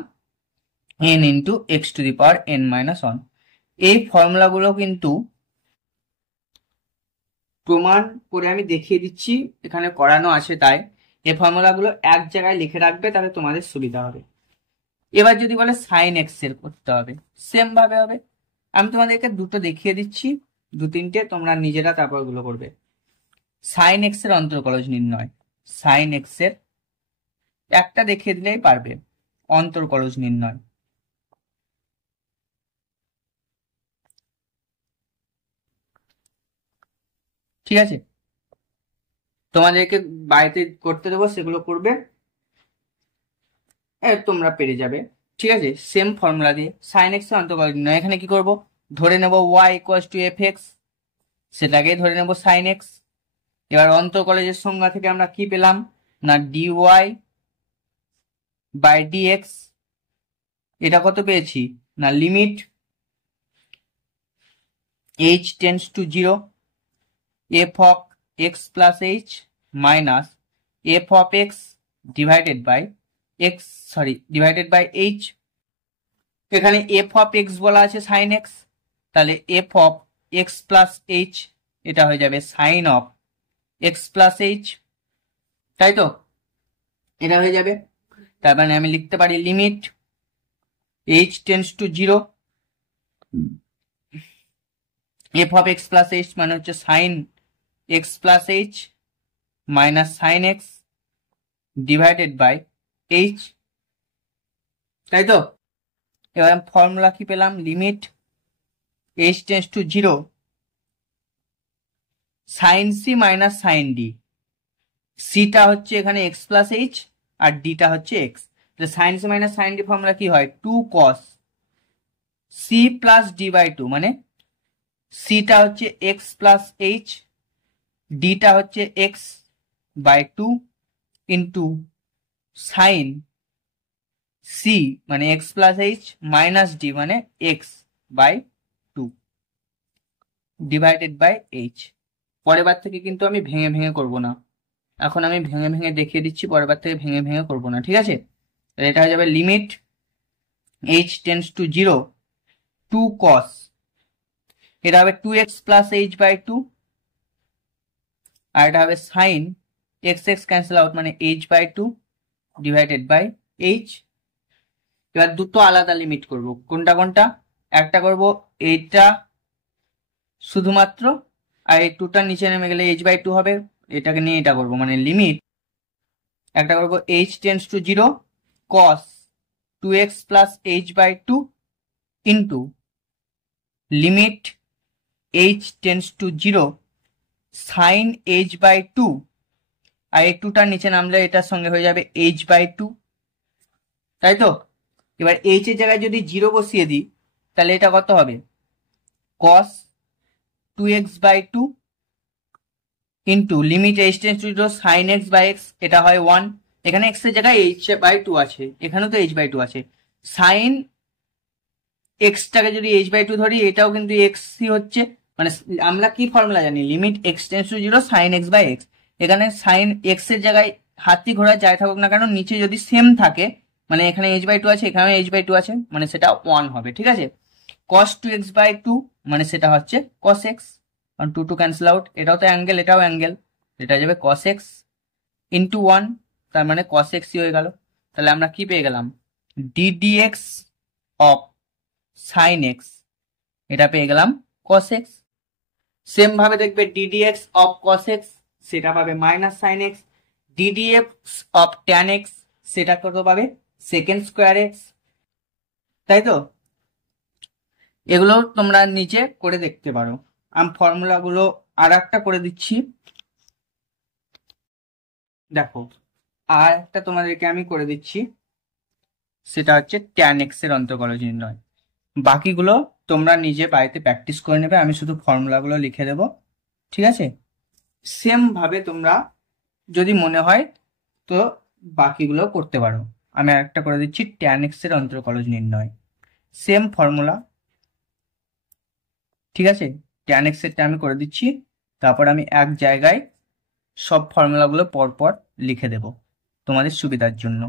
N into x to the power n minus one. এই ফর্মুলাগুলো কিন্তু প্রমাণ করে আমি দেখিয়ে দিচ্ছি, এখানে করানো আছে, তাই এই ফর্মুলাগুলো এক জায়গায় লিখে রাখবে, তাহলে তোমাদের সুবিধা হবে। এবার যদি বলে সাইন এক্স এর করতে হবে, সেম ভাবে হবে, আমি তোমাদেরকে দুটো দেখিয়ে দিচ্ছি, দু তিনটে, তোমরা নিজেরা তারপর গুলো করবে। সাইন এক্স এর অন্তর্কলজ নির্ণয়, সাইন এক্স এর একটা দেখিয়ে দিলেই পারবে, অন্তর্কলজ নির্ণয়। ঠিক আছে, তোমাদেরকে বাড়িতে করতে দেবো, সেগুলো করবে, তোমরা পেরে যাবে, ঠিক আছে, সেম ফর্মুলা দিয়ে সাইন এক্স এর অন্তর্কলজ নির্ণয়। এখানে কি করব, ধরে নেব y equals to f x, সেটাকেই ধরে নেব সাইন এক্স। এবার অন্তর্কলজের সংজ্ঞা থেকে আমরা কি পেলাম না ডিওয়াই বাই ডিএক্স, এটা কত পেয়েছি না limit h tends to zero f of x plus h minus f of x divided by x, sorry divided by h, এখানে এফ অফ এক্স বলা আছে সাইন এক্স, তাহলে f of x plus h, এটা হয়ে যাবে sine of x plus h, তাই তো, এটা হয়ে যাবে। তার মানে আমি লিখতে পারি limit h tends to zero f of x plus h মানে হচ্ছে sine x plus h minus sine x divided by h, তাই তো। এবার ফর্মুলা কি পেলাম, limit h tends to zero sine c minus sine d, সিটা হচ্ছে এখানে এক্স প্লাস এইচ আর ডিটা হচ্ছে এক্স, তাহলে sine c minus sine d formula কি হয়, two cos c plus d by two, মানে সিটা হচ্ছে এক্স প্লাস এইচ, ডিটা হচ্ছে x by two into sine C মানে x plus h minus D মানে x by two divided by h. পরের বার থেকে কিন্তু আমি ভেঙে ভেঙে করব না, এখন আমি ভেঙে ভেঙে দেখিয়ে দিচ্ছি, পরের বার থেকে ভেঙে ভেঙে করব না, ঠিক আছে। এটা হয়ে যাবে limit h tends to zero two cos, এটা হবে two x plus h by two, আর এটা হবে sine x x cancel out মানে h by two divided by h. এবার দুটো আলাদা লিমিট করব। কোনটা কোনটা? একটা করব এইটা শুধুমাত্র, আর এই টুটার নিচে নেমে গেলে h/2 হবে, এটাকে নিয়ে এটা করব, মানে লিমিট একটা করব h tends to 0 cos 2x plus h/2 into limit h tends to 0 sine h/2, আর এই টুটার নিচে নামলে এটার সঙ্গে হয়ে যাবে h/2, তাই তো? এবার h এর জায়গায় যদি 0 বসিয়ে দিই তাহলে এটা কত হবে? cos 2x/2 into limit h tends to 0 sine x/x, এটা হয় 1। এখানে x এর জায়গায় h/2 আছে, এখানেও তো h/2 আছে। সাইন x টাকে যদি h/2 ধরি, এটাও কিন্তু x ই হচ্ছে, মানে আমরা কি ফর্মুলা জানি? Limit x tends to 0 sine x/x। এখানে সাইন x এর জায়গায় হাতি ঘোড়া যাই থাকুক না কেন, নিচে যদি সেম থাকে, মানে এখানে h/2 আছে, এখানে h/2 আছে, মানে সেটা 1 হবে, ঠিক আছে? cos 2x/2 মানে সেটা হচ্ছে cos x, কারণ 2 ক্যান্সেল আউট, এটাও তো অ্যাঙ্গেল, এটাও অ্যাঙ্গেল, এটা যাবে cos x ইন্টু 1, তার মানে cos x হয়ে গেল। তাহলে আমরা কি পেয়ে গেলাম? ddx অফ সাইন x, এটা পেয়ে গেলাম cos x। সেম ভাবে দেখবে ddx অফ cos x, সেটা পাবে minus sine x। ddx of tan x, সেটা কত পাবে? সেকেন্ড স্কোয়ার x, তাই তো? এগুলো তোমরা নিচে করে দেখতে পারো। আমি ফর্মুলাগুলো আর একটা করে দিচ্ছি, দেখো। আর একটা তোমাদেরকে আমি করে দিচ্ছি, সেটা হচ্ছে ট্যান এক্স এর অন্তর্কলজ নির্ণয়। বাকিগুলো তোমরা নিজে বাড়িতে প্র্যাকটিস করে নেবে, আমি শুধু ফর্মুলাগুলো লিখে দেবো, ঠিক আছে? সেম ভাবে তোমরা যদি মনে হয় তো বাকিগুলো করতে পারো। আমি আর একটা করে দিচ্ছি, ট্যান এক্স এর অন্তর্কলজ নির্ণয়, সেম ফর্মুলা, ঠিক আছে? ট্যান এক্স এরটা আমি করে দিচ্ছি, তারপর আমি এক জায়গায় সব ফর্মুলাগুলো পরপর লিখে দেব তোমাদের সুবিধার জন্য।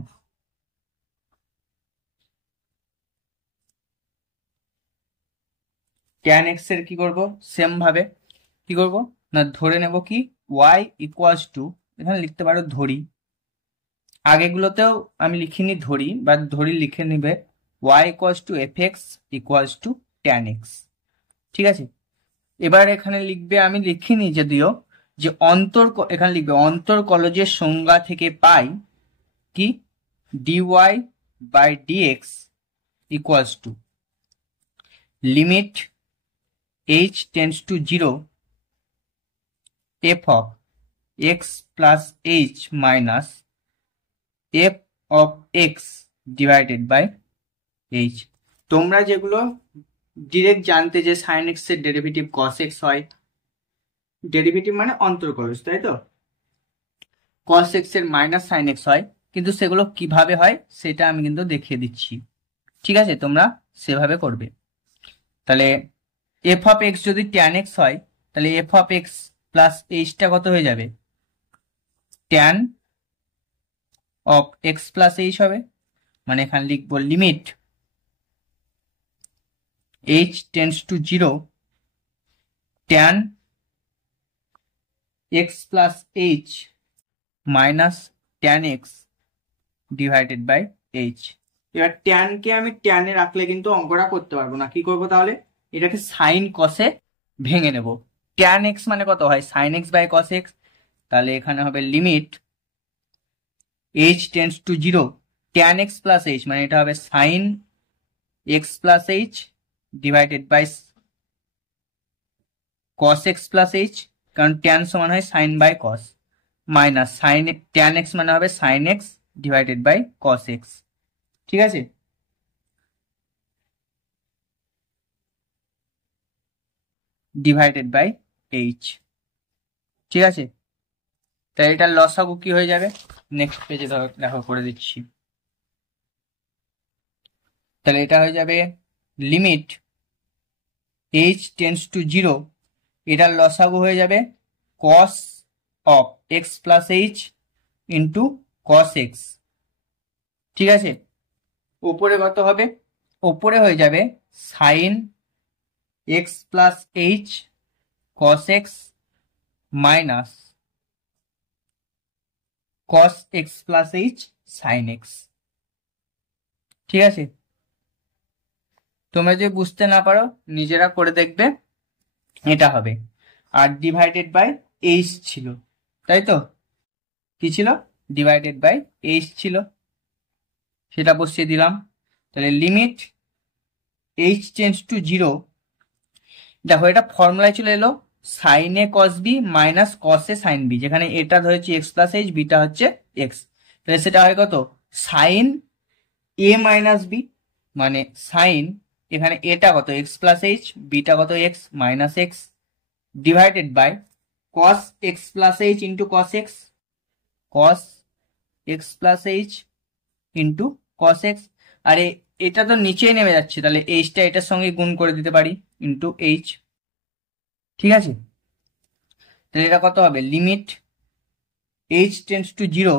ট্যান এক্স এর কি করব? সেম ভাবে কি করব না, ধরে নেব কি y ইকুয়ালস টু, এখানে লিখতে পারো ধরি, আগেগুলোতেও আমি লিখিনি ধরি, বা ধরি লিখে নিবে y equals to f x equals two tan x, ঠিক আছে? এবার এখানে লিখবে, আমি লিখিনি যদিও, যে এখানে লিখবে অন্তর্কলজের সংজ্ঞা থেকে পাই কি dy by dx equals to limit h tends to 0 f of x plus h minus f of x divided by h। তোমরা যেগুলো ডিরেক্ট জানতে যে সাইন এক্স এর ডেরিভেটিভ cos x হয়, ডেরিভেটিভ মানে অন্তর্কলজ, তাই তো? cos x এর মাইনাস সাইন এক্স হয়, কিন্তু সেগুলো কিভাবে হয় সেটা আমি কিন্তু দেখিয়ে দিচ্ছি, ঠিক আছে? তোমরা সেভাবে করবে। তাহলে f of x যদি tan x হয়, তাহলে f of x প্লাস এইচটা কত হয়ে যাবে? tan of x plus h হবে, মানে এখানে লিখবো limit h tends to 0 tan x plus h minus tan x divided by h। এবার tan কে আমি tan এ রাখলে কিন্তু অঙ্কটা করতে পারবো না, কি করবো তাহলে? এটাকে সাইন কসে ভেঙে নেব। tan x মানে কত হয়? Sine x by cos x, তাহলে এখানে হবে limit h tends to 0 tan x plus h, মানে এটা হবে sine x plus h divided by cos x plus h, কারণ tan সমান হয় sine by cos, minus sine tan x মানে হবে sine x divided by cos x, ঠিক আছে? ডিভাইডেড বাই h, ঠিক আছে? তাই এটা লসাগু কি হয়ে যাবে? নেক্সট পেজে দেখো করে দিচ্ছি। তাহলে এটা হয়ে যাবে লিমিট h টেন্ডস টু 0, এটার লসাগু হয়ে যাবে cos of x plus h into cos x, ঠিক আছে? ওপরে কত হবে? ওপরে হয়ে যাবে sine x plus h cos x minus cos x plus h sin x, ঠিক আছে, তোমরা যদি বুঝতে না পারো নিজেরা করে দেখবে, এটা হবে। আর ডিভাইডেড বাই এইচ ছিল, তাই তো? কি ছিল? ডিভাইডেড বাই এইচ ছিল, সেটা বসিয়ে দিলাম। তাহলে লিমিট এইচ টেন্স টু 0, দেখো এটা ফর্মুলায় চলে এলো sine a cos b minus cos a sine b, যেখানে এটা ধরেছি এক্স প্লাস এইচ, বিটা হচ্ছে এক্স। তাহলে সেটা হয় কত? সাইন এ মাইনাস বি, মানে সাইন, এখানে এটা কত এক্স প্লাস এইচ, বিটা কত x minus x, divided by cos x plus h into cos x, cos x plus h into cos x. আরে এটা তো নিচেই নেমে যাচ্ছে, তাহলে এইচটা এটার সঙ্গে গুণ করে দিতে পারি, ইন্টু এইচ। ঠিক আছে, তাহলে এটা কত হবে? লিমিট এইচ টেন্স টু 0,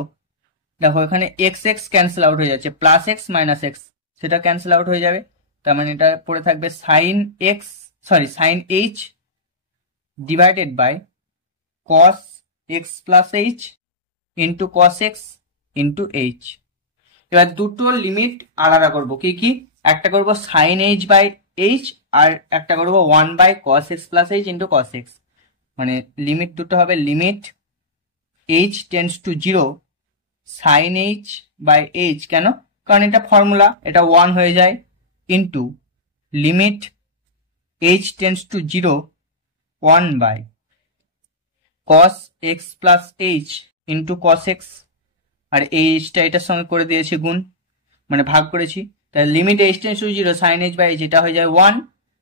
দেখো এখানে এক্স এক্স ক্যান্সেল আউট হয়ে যাচ্ছে, প্লাস এক্স মাইনাস এক্স সেটা ক্যান্সেল আউট হয়ে যাবে। তার মানে এটা পড়ে থাকবে sine x, sorry sine h divided by cos x plus h into cos x into h. এবার দুটো লিমিট আলাদা করব, কি কি? একটা করব সাইন এইচ বাই এইচ, আর একটা করব 1 by cos x plus h into cos x. মানে লিমিট দুটো হবে limit h tends to 0 sine h by h, কেন? কারণ এটা ফর্মুলা, এটা 1 হয়ে যায়, into limit h tends to 0 1 by cos x plus h into cos x, আর এইচটা এটার সঙ্গে করে দিয়েছি গুণ, মানে ভাগ করেছি। তাহলে limit h tends to 0 sine h by h, এটা হয়ে যাবে 1,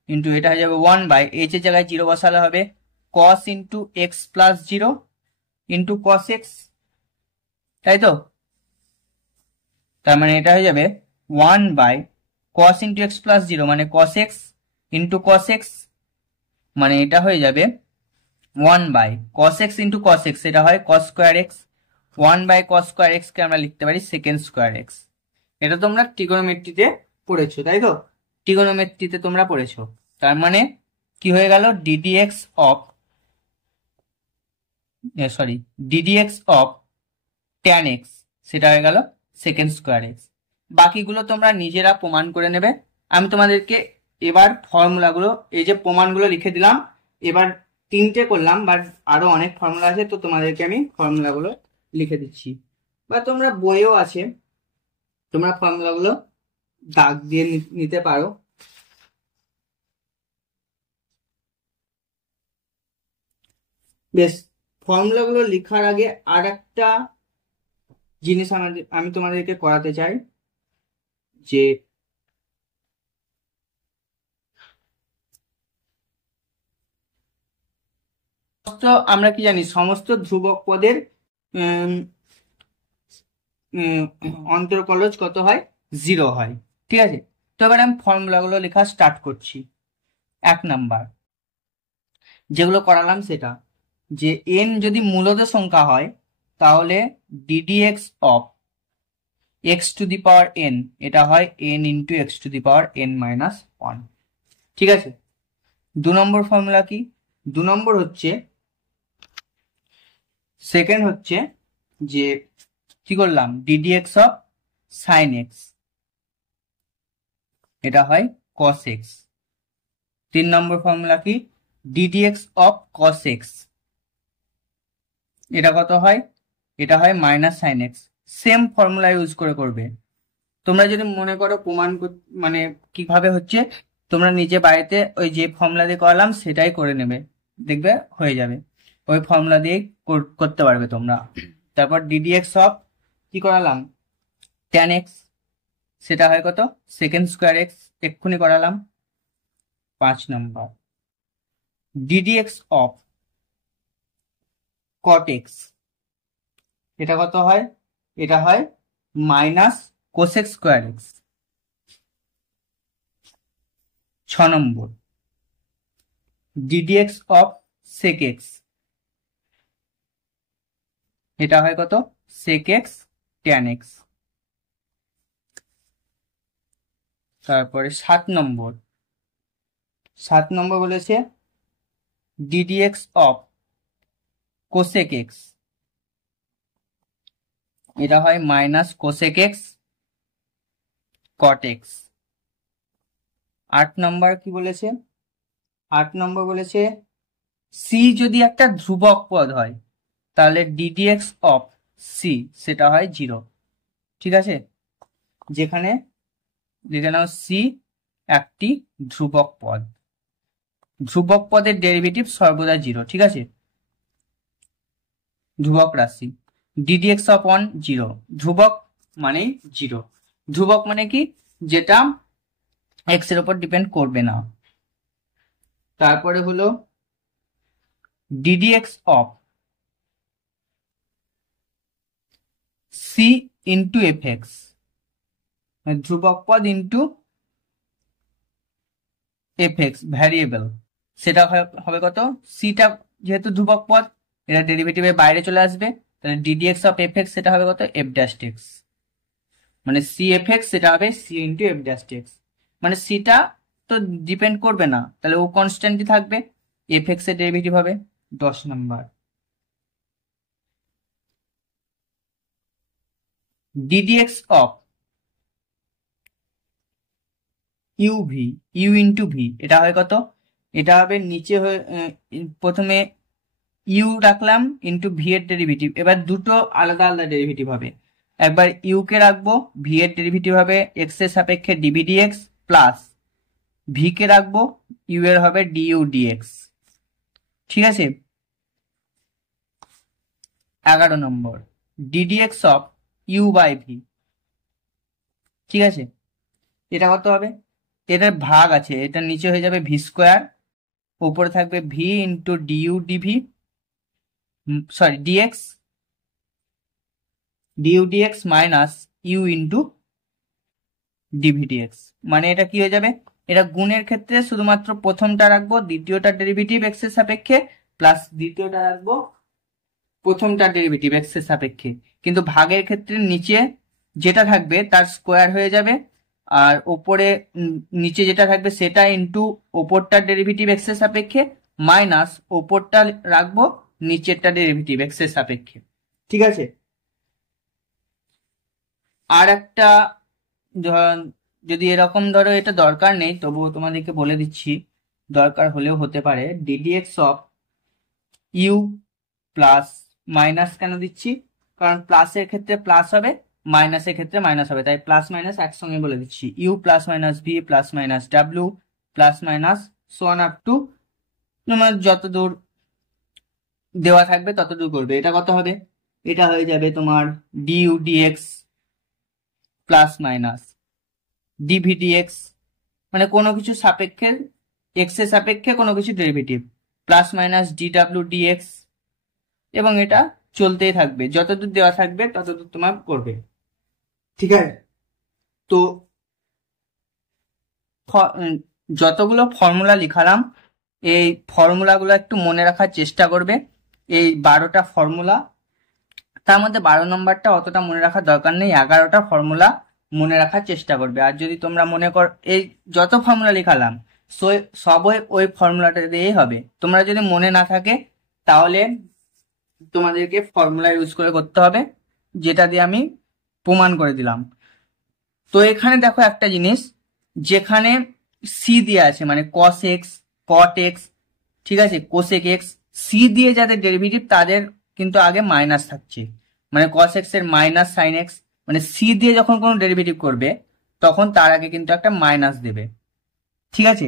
ইন্টু এটা হয়ে যাবে 1 বাই এইচ এর জায়গায় 0 বসালে হবে cos into x plus 0 into cos x, তাই তো? তার মানে এটা হয়ে যাবে 1 by cos into x plus 0 মানে cos x into cos x, মানে এটা হয়ে যাবে 1 by cos x into cos x, এটা হয় cos square x. 1 by cos square x কে আমরা লিখতে পারি সেকেন্ড স্কোয়ার এক্স। এটা তোমরা ট্রিগোনোমেট্রিতে পড়েছো, তাই তো? ট্রিগোনোমেট্রিতে তোমরা পড়েছো। তার মানে কি হয়ে গেল? Ddx of, sorry ddx of tan x, সেটা হয়ে গেল সেকেন্ড স্কোয়ার এক্স। বাকিগুলো তোমরা নিজেরা প্রমাণ করে নেবে। আমি তোমাদেরকে এবার ফর্মুলাগুলো, এই যে প্রমাণগুলো লিখে দিলাম, এবার 3টে করলাম, বাট আরো অনেক ফর্মুলা আছে, তো তোমাদেরকে আমি ফর্মুলাগুলো লিখে দিচ্ছি, বা তোমরা বইও আছে, তোমরা ফর্মুলাগুলো দাগ দিয়ে নিতে পারো। বেশ, ফর্মুলাগুলো লেখার আগে আর একটা জিনিস আমি তোমাদেরকে করাতে চাই, যে আমরা কি জানি সমস্ত ধ্রুবক পদের অন্তর্কলজ কত হয়? 0 হয়। ঠিক আছে, তো এবার আমি ফর্মুলাগুলো লেখা স্টার্ট করছি। 1 নাম্বার যেগুলো করালাম সেটা, যে n যদি মূলদ সংখ্যা হয় তাহলে ddx of x to the power n, এটা হয় n into x to the power n minus 1। ঠিক আছে, 2 নম্বর ফর্মুলা কি? 2 নম্বর হচ্ছে, সেকেন্ড হচ্ছে যে কি করলাম, ডিডিএক্স অফ সাইন এক্স, এটা হয় কস এক্স। 3 নম্বর ফর্মুলা কি? ডিডিএক্স অফ কস এক্স, এটা কত হয়? এটা হয় minus sine x. Same formula use করে করবে। তোমরা যদি মনে করো প্রমাণ মানে কিভাবে হচ্ছে, তোমরা নিজে বাড়িতে ওই যে ফর্মুলা দিয়ে করালাম সেটাই করে নেবে, দেখবে হয়ে যাবে, ওই ফর্মুলা দিয়ে করতে পারবে তোমরা। তারপর ডিডিএক্স অফ কি করালাম, ট্যান এক্স, সেটা হয় কত? সেকেন্ড স্কোয়ার এক্স, এক্ষুনি করালাম। 5 নম্বর ডিডিএক্স অফ কট এক্স, এটা কত হয়? এটা হয় মাইনাস কোসেক স্কোয়ার এক্স। 6 নম্বর ডিডিএক্স অফ সেক এক্স, এটা হয় কত? Sec x tan x. তারপরে 7 নম্বর, 7 নম্বর বলেছে ডিডিএক্স অফ কোসেক এক্স, এটা হয় minus cosec x cot x। 8 নম্বর কি বলেছে? 8 নম্বর বলেছে c যদি একটা ধ্রুবক পদ হয় তাহলে ddx অফ c সেটা হয় 0। ঠিক আছে, যেখানে লিখে নাও c একটি ধ্রুবক পদ, ধ্রুবক পদের ডেরিভেটিভ সর্বদা 0। ঠিক আছে, ধ্রুবক রাশি ddx অফ 1 0, ধ্রুবক মানে 0, ধ্রুবক মানে কি যেটা x এর উপর ডিপেন্ড করবে না। তারপরে হলো ddx of c into fx, ধ্রুবক পদ ইন্টু fx ভ্যারিয়েবল, সেটা হবে কত? সিটা যেহেতু ধ্রুবক পদ এটা ডেরিভেটিভের বাইরে চলে আসবে, তাহলে ddx অফ fx সেটা হবে কত? f ড্যাশ x, মানে c fx সেটা হবে c into f dash x, মানে সিটা তো ডিপেন্ড করবে না, তাহলে ও কনস্ট্যান্টই থাকবে, fx এর ডেরিভেটিভ হবে। 10 number ddx of uv u into v, এটা হয় কত? এটা হবে নিচে হয়ে প্রথমে ইউ রাখলাম ইন্টু ভি এর ডেরিভেটিভ, এবার দুটো আলাদা আলাদা ডেরিভেটিভ হবে, একবার ইউ কে রাখবো, ভি এর ডেরিভেটিভ হবে এক্স এর সাপেক্ষে ডিভি ডিএক্স, প্লাস ভি কে রাখবো, ইউ এর হবে ডিইউ ডিএক্স। ঠিক আছে, 11 নম্বর d d x of u by v. ঠিক আছে, এটা কত হবে? এটার ভাগ আছে, এটা নিচে হয়ে যাবে ভি স্কোয়ার, উপরে থাকবে v into d u d v, sorry d x, d u d x minus u into d v d x, মানে এটা কি হয়ে যাবে? এটা গুণের ক্ষেত্রে শুধুমাত্র প্রথমটা রাখবো, দ্বিতীয়টার ডেরিভেটিভ এক্স এর সাপেক্ষে, প্লাস দ্বিতীয়টা রাখবো প্রথমটার ডেরিভেটিভ এক্স এর সাপেক্ষে, কিন্তু ভাগের ক্ষেত্রে নিচে যেটা থাকবে তার স্কোয়ার হয়ে যাবে, আর ওপরে নিচে যেটা থাকবে সেটা ইন্টু ওপরটার ডেরিভেটিভ এক্স এর সাপেক্ষে, মাইনাস ওপরটা রাখবো নিচেরটা ডেরিভেটিভ এক্স এর সাপেক্ষে। ঠিক আছে, আর একটা যদি এরকম ধরো, এটা দরকার নেই তবুও তোমাদেরকে বলে দিচ্ছি, দরকার হলেও হতে পারে, ddx অফ ইউ প্লাস মাইনাস কেন দিচ্ছি? কারণ প্লাসের ক্ষেত্রে প্লাস হবে, মাইনাসের ক্ষেত্রে মাইনাস হবে, তাই প্লাস মাইনাস একসঙ্গে বলে দিচ্ছি, u plus minus v plus minus ডাব্লিউ plus minus so on up to তোমার যতদূর দেওয়া থাকবে ততদূর করবে। এটা কত হবে? এটা হয়ে যাবে তোমার d u d x plus minus d v d x, মানে কোনো কিছু সাপেক্ষে এক্স এর সাপেক্ষে কোনো কিছু ডেরিভেটিভ, প্লাস মাইনাস ডিডাব্লিউ ডিএক্স, এবং এটা চলতেই থাকবে, যতদূর দেওয়া থাকবে ততদূর তোমার করবে। ঠিক আছে, তো যতগুলো ফর্মুলা লিখালাম এই ফর্মুলাগুলো একটু মনে রাখার চেষ্টা করবে। এই 12টা ফর্মুলা, তার মধ্যে 12 নম্বরটা অতটা মনে রাখার দরকার নেই, 11টা ফর্মুলা মনে রাখার চেষ্টা করবে। আর যদি তোমরা মনে কর এই যত ফর্মুলা লিখালাম সবই ওই ফর্মুলাটা দিয়েই হবে, তোমরা যদি মনে না থাকে তাহলে তোমাদেরকে ফর্মুলা ইউজ করে করতে হবে, যেটা দিয়ে আমি প্রমাণ করে দিলাম। তো এখানে দেখো একটা জিনিস, যেখানে সি দিয়ে আছে মানে কস এক্স, কট এক্স, ঠিক আছে, কোসেক এক্স, সি দিয়ে যাদের ডেরিভেটিভ তাদের কিন্তু আগে মাইনাস থাকছে, মানে কস এক্স এর মাইনাস সাইন এক্স, মানে সি দিয়ে যখন কোনো ডেরিভেটিভ করবে তখন তার আগে কিন্তু একটা মাইনাস দেবে। ঠিক আছে,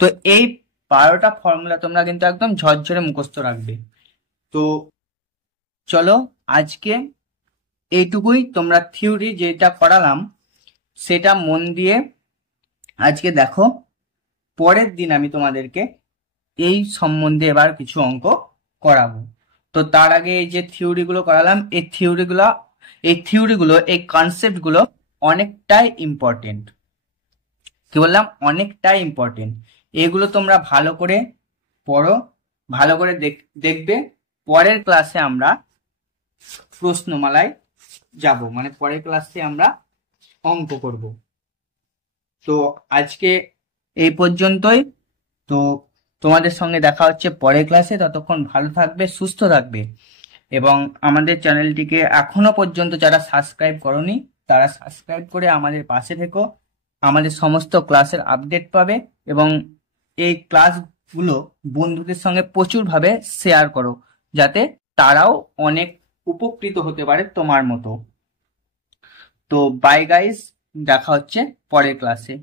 তো এই 12টা ফর্মুলা তোমরা কিন্তু একদম ঝরঝরে মুখস্থ রাখবে। তো চলো আজকে এইটুকুই, তোমরা থিওরি যেটা করালাম সেটা মন দিয়ে আজকে দেখো, পরের দিন আমি তোমাদেরকে এই সম্বন্ধে এবার কিছু অঙ্ক করাবো। তো তার আগে এই যে থিওরিগুলো করালাম, এই থিওরিগুলো এই কনসেপ্টগুলো অনেকটাই ইম্পর্টেন্ট। কি বললাম? অনেকটাই ইম্পর্টেন্ট। এগুলো তোমরা ভালো করে পড়ো, ভালো করে দেখবে। পরের ক্লাসে আমরা প্রশ্নমালায় যাব, মানে পরের ক্লাসে আমরা অঙ্ক করব। তো আজকে এই পর্যন্তই। তো তোমাদের সঙ্গে দেখা হচ্ছে পরের ক্লাসে, ততক্ষণ ভালো থাকবে, সুস্থ থাকবে, এবং আমাদের চ্যানেলটিকে এখনো পর্যন্ত যারা সাবস্ক্রাইব করোনি তারা সাবস্ক্রাইব করে আমাদের পাশে থেকো, আমাদের সমস্ত ক্লাসের আপডেট পাবে এবং এই ক্লাসগুলো বন্ধুদের সঙ্গে প্রচুরভাবে শেয়ার করো, যাতে তারাও অনেক উপকৃত হতে পারে তোমার মতো। তো বাই গাইস, দেখা হচ্ছে পরের ক্লাসে।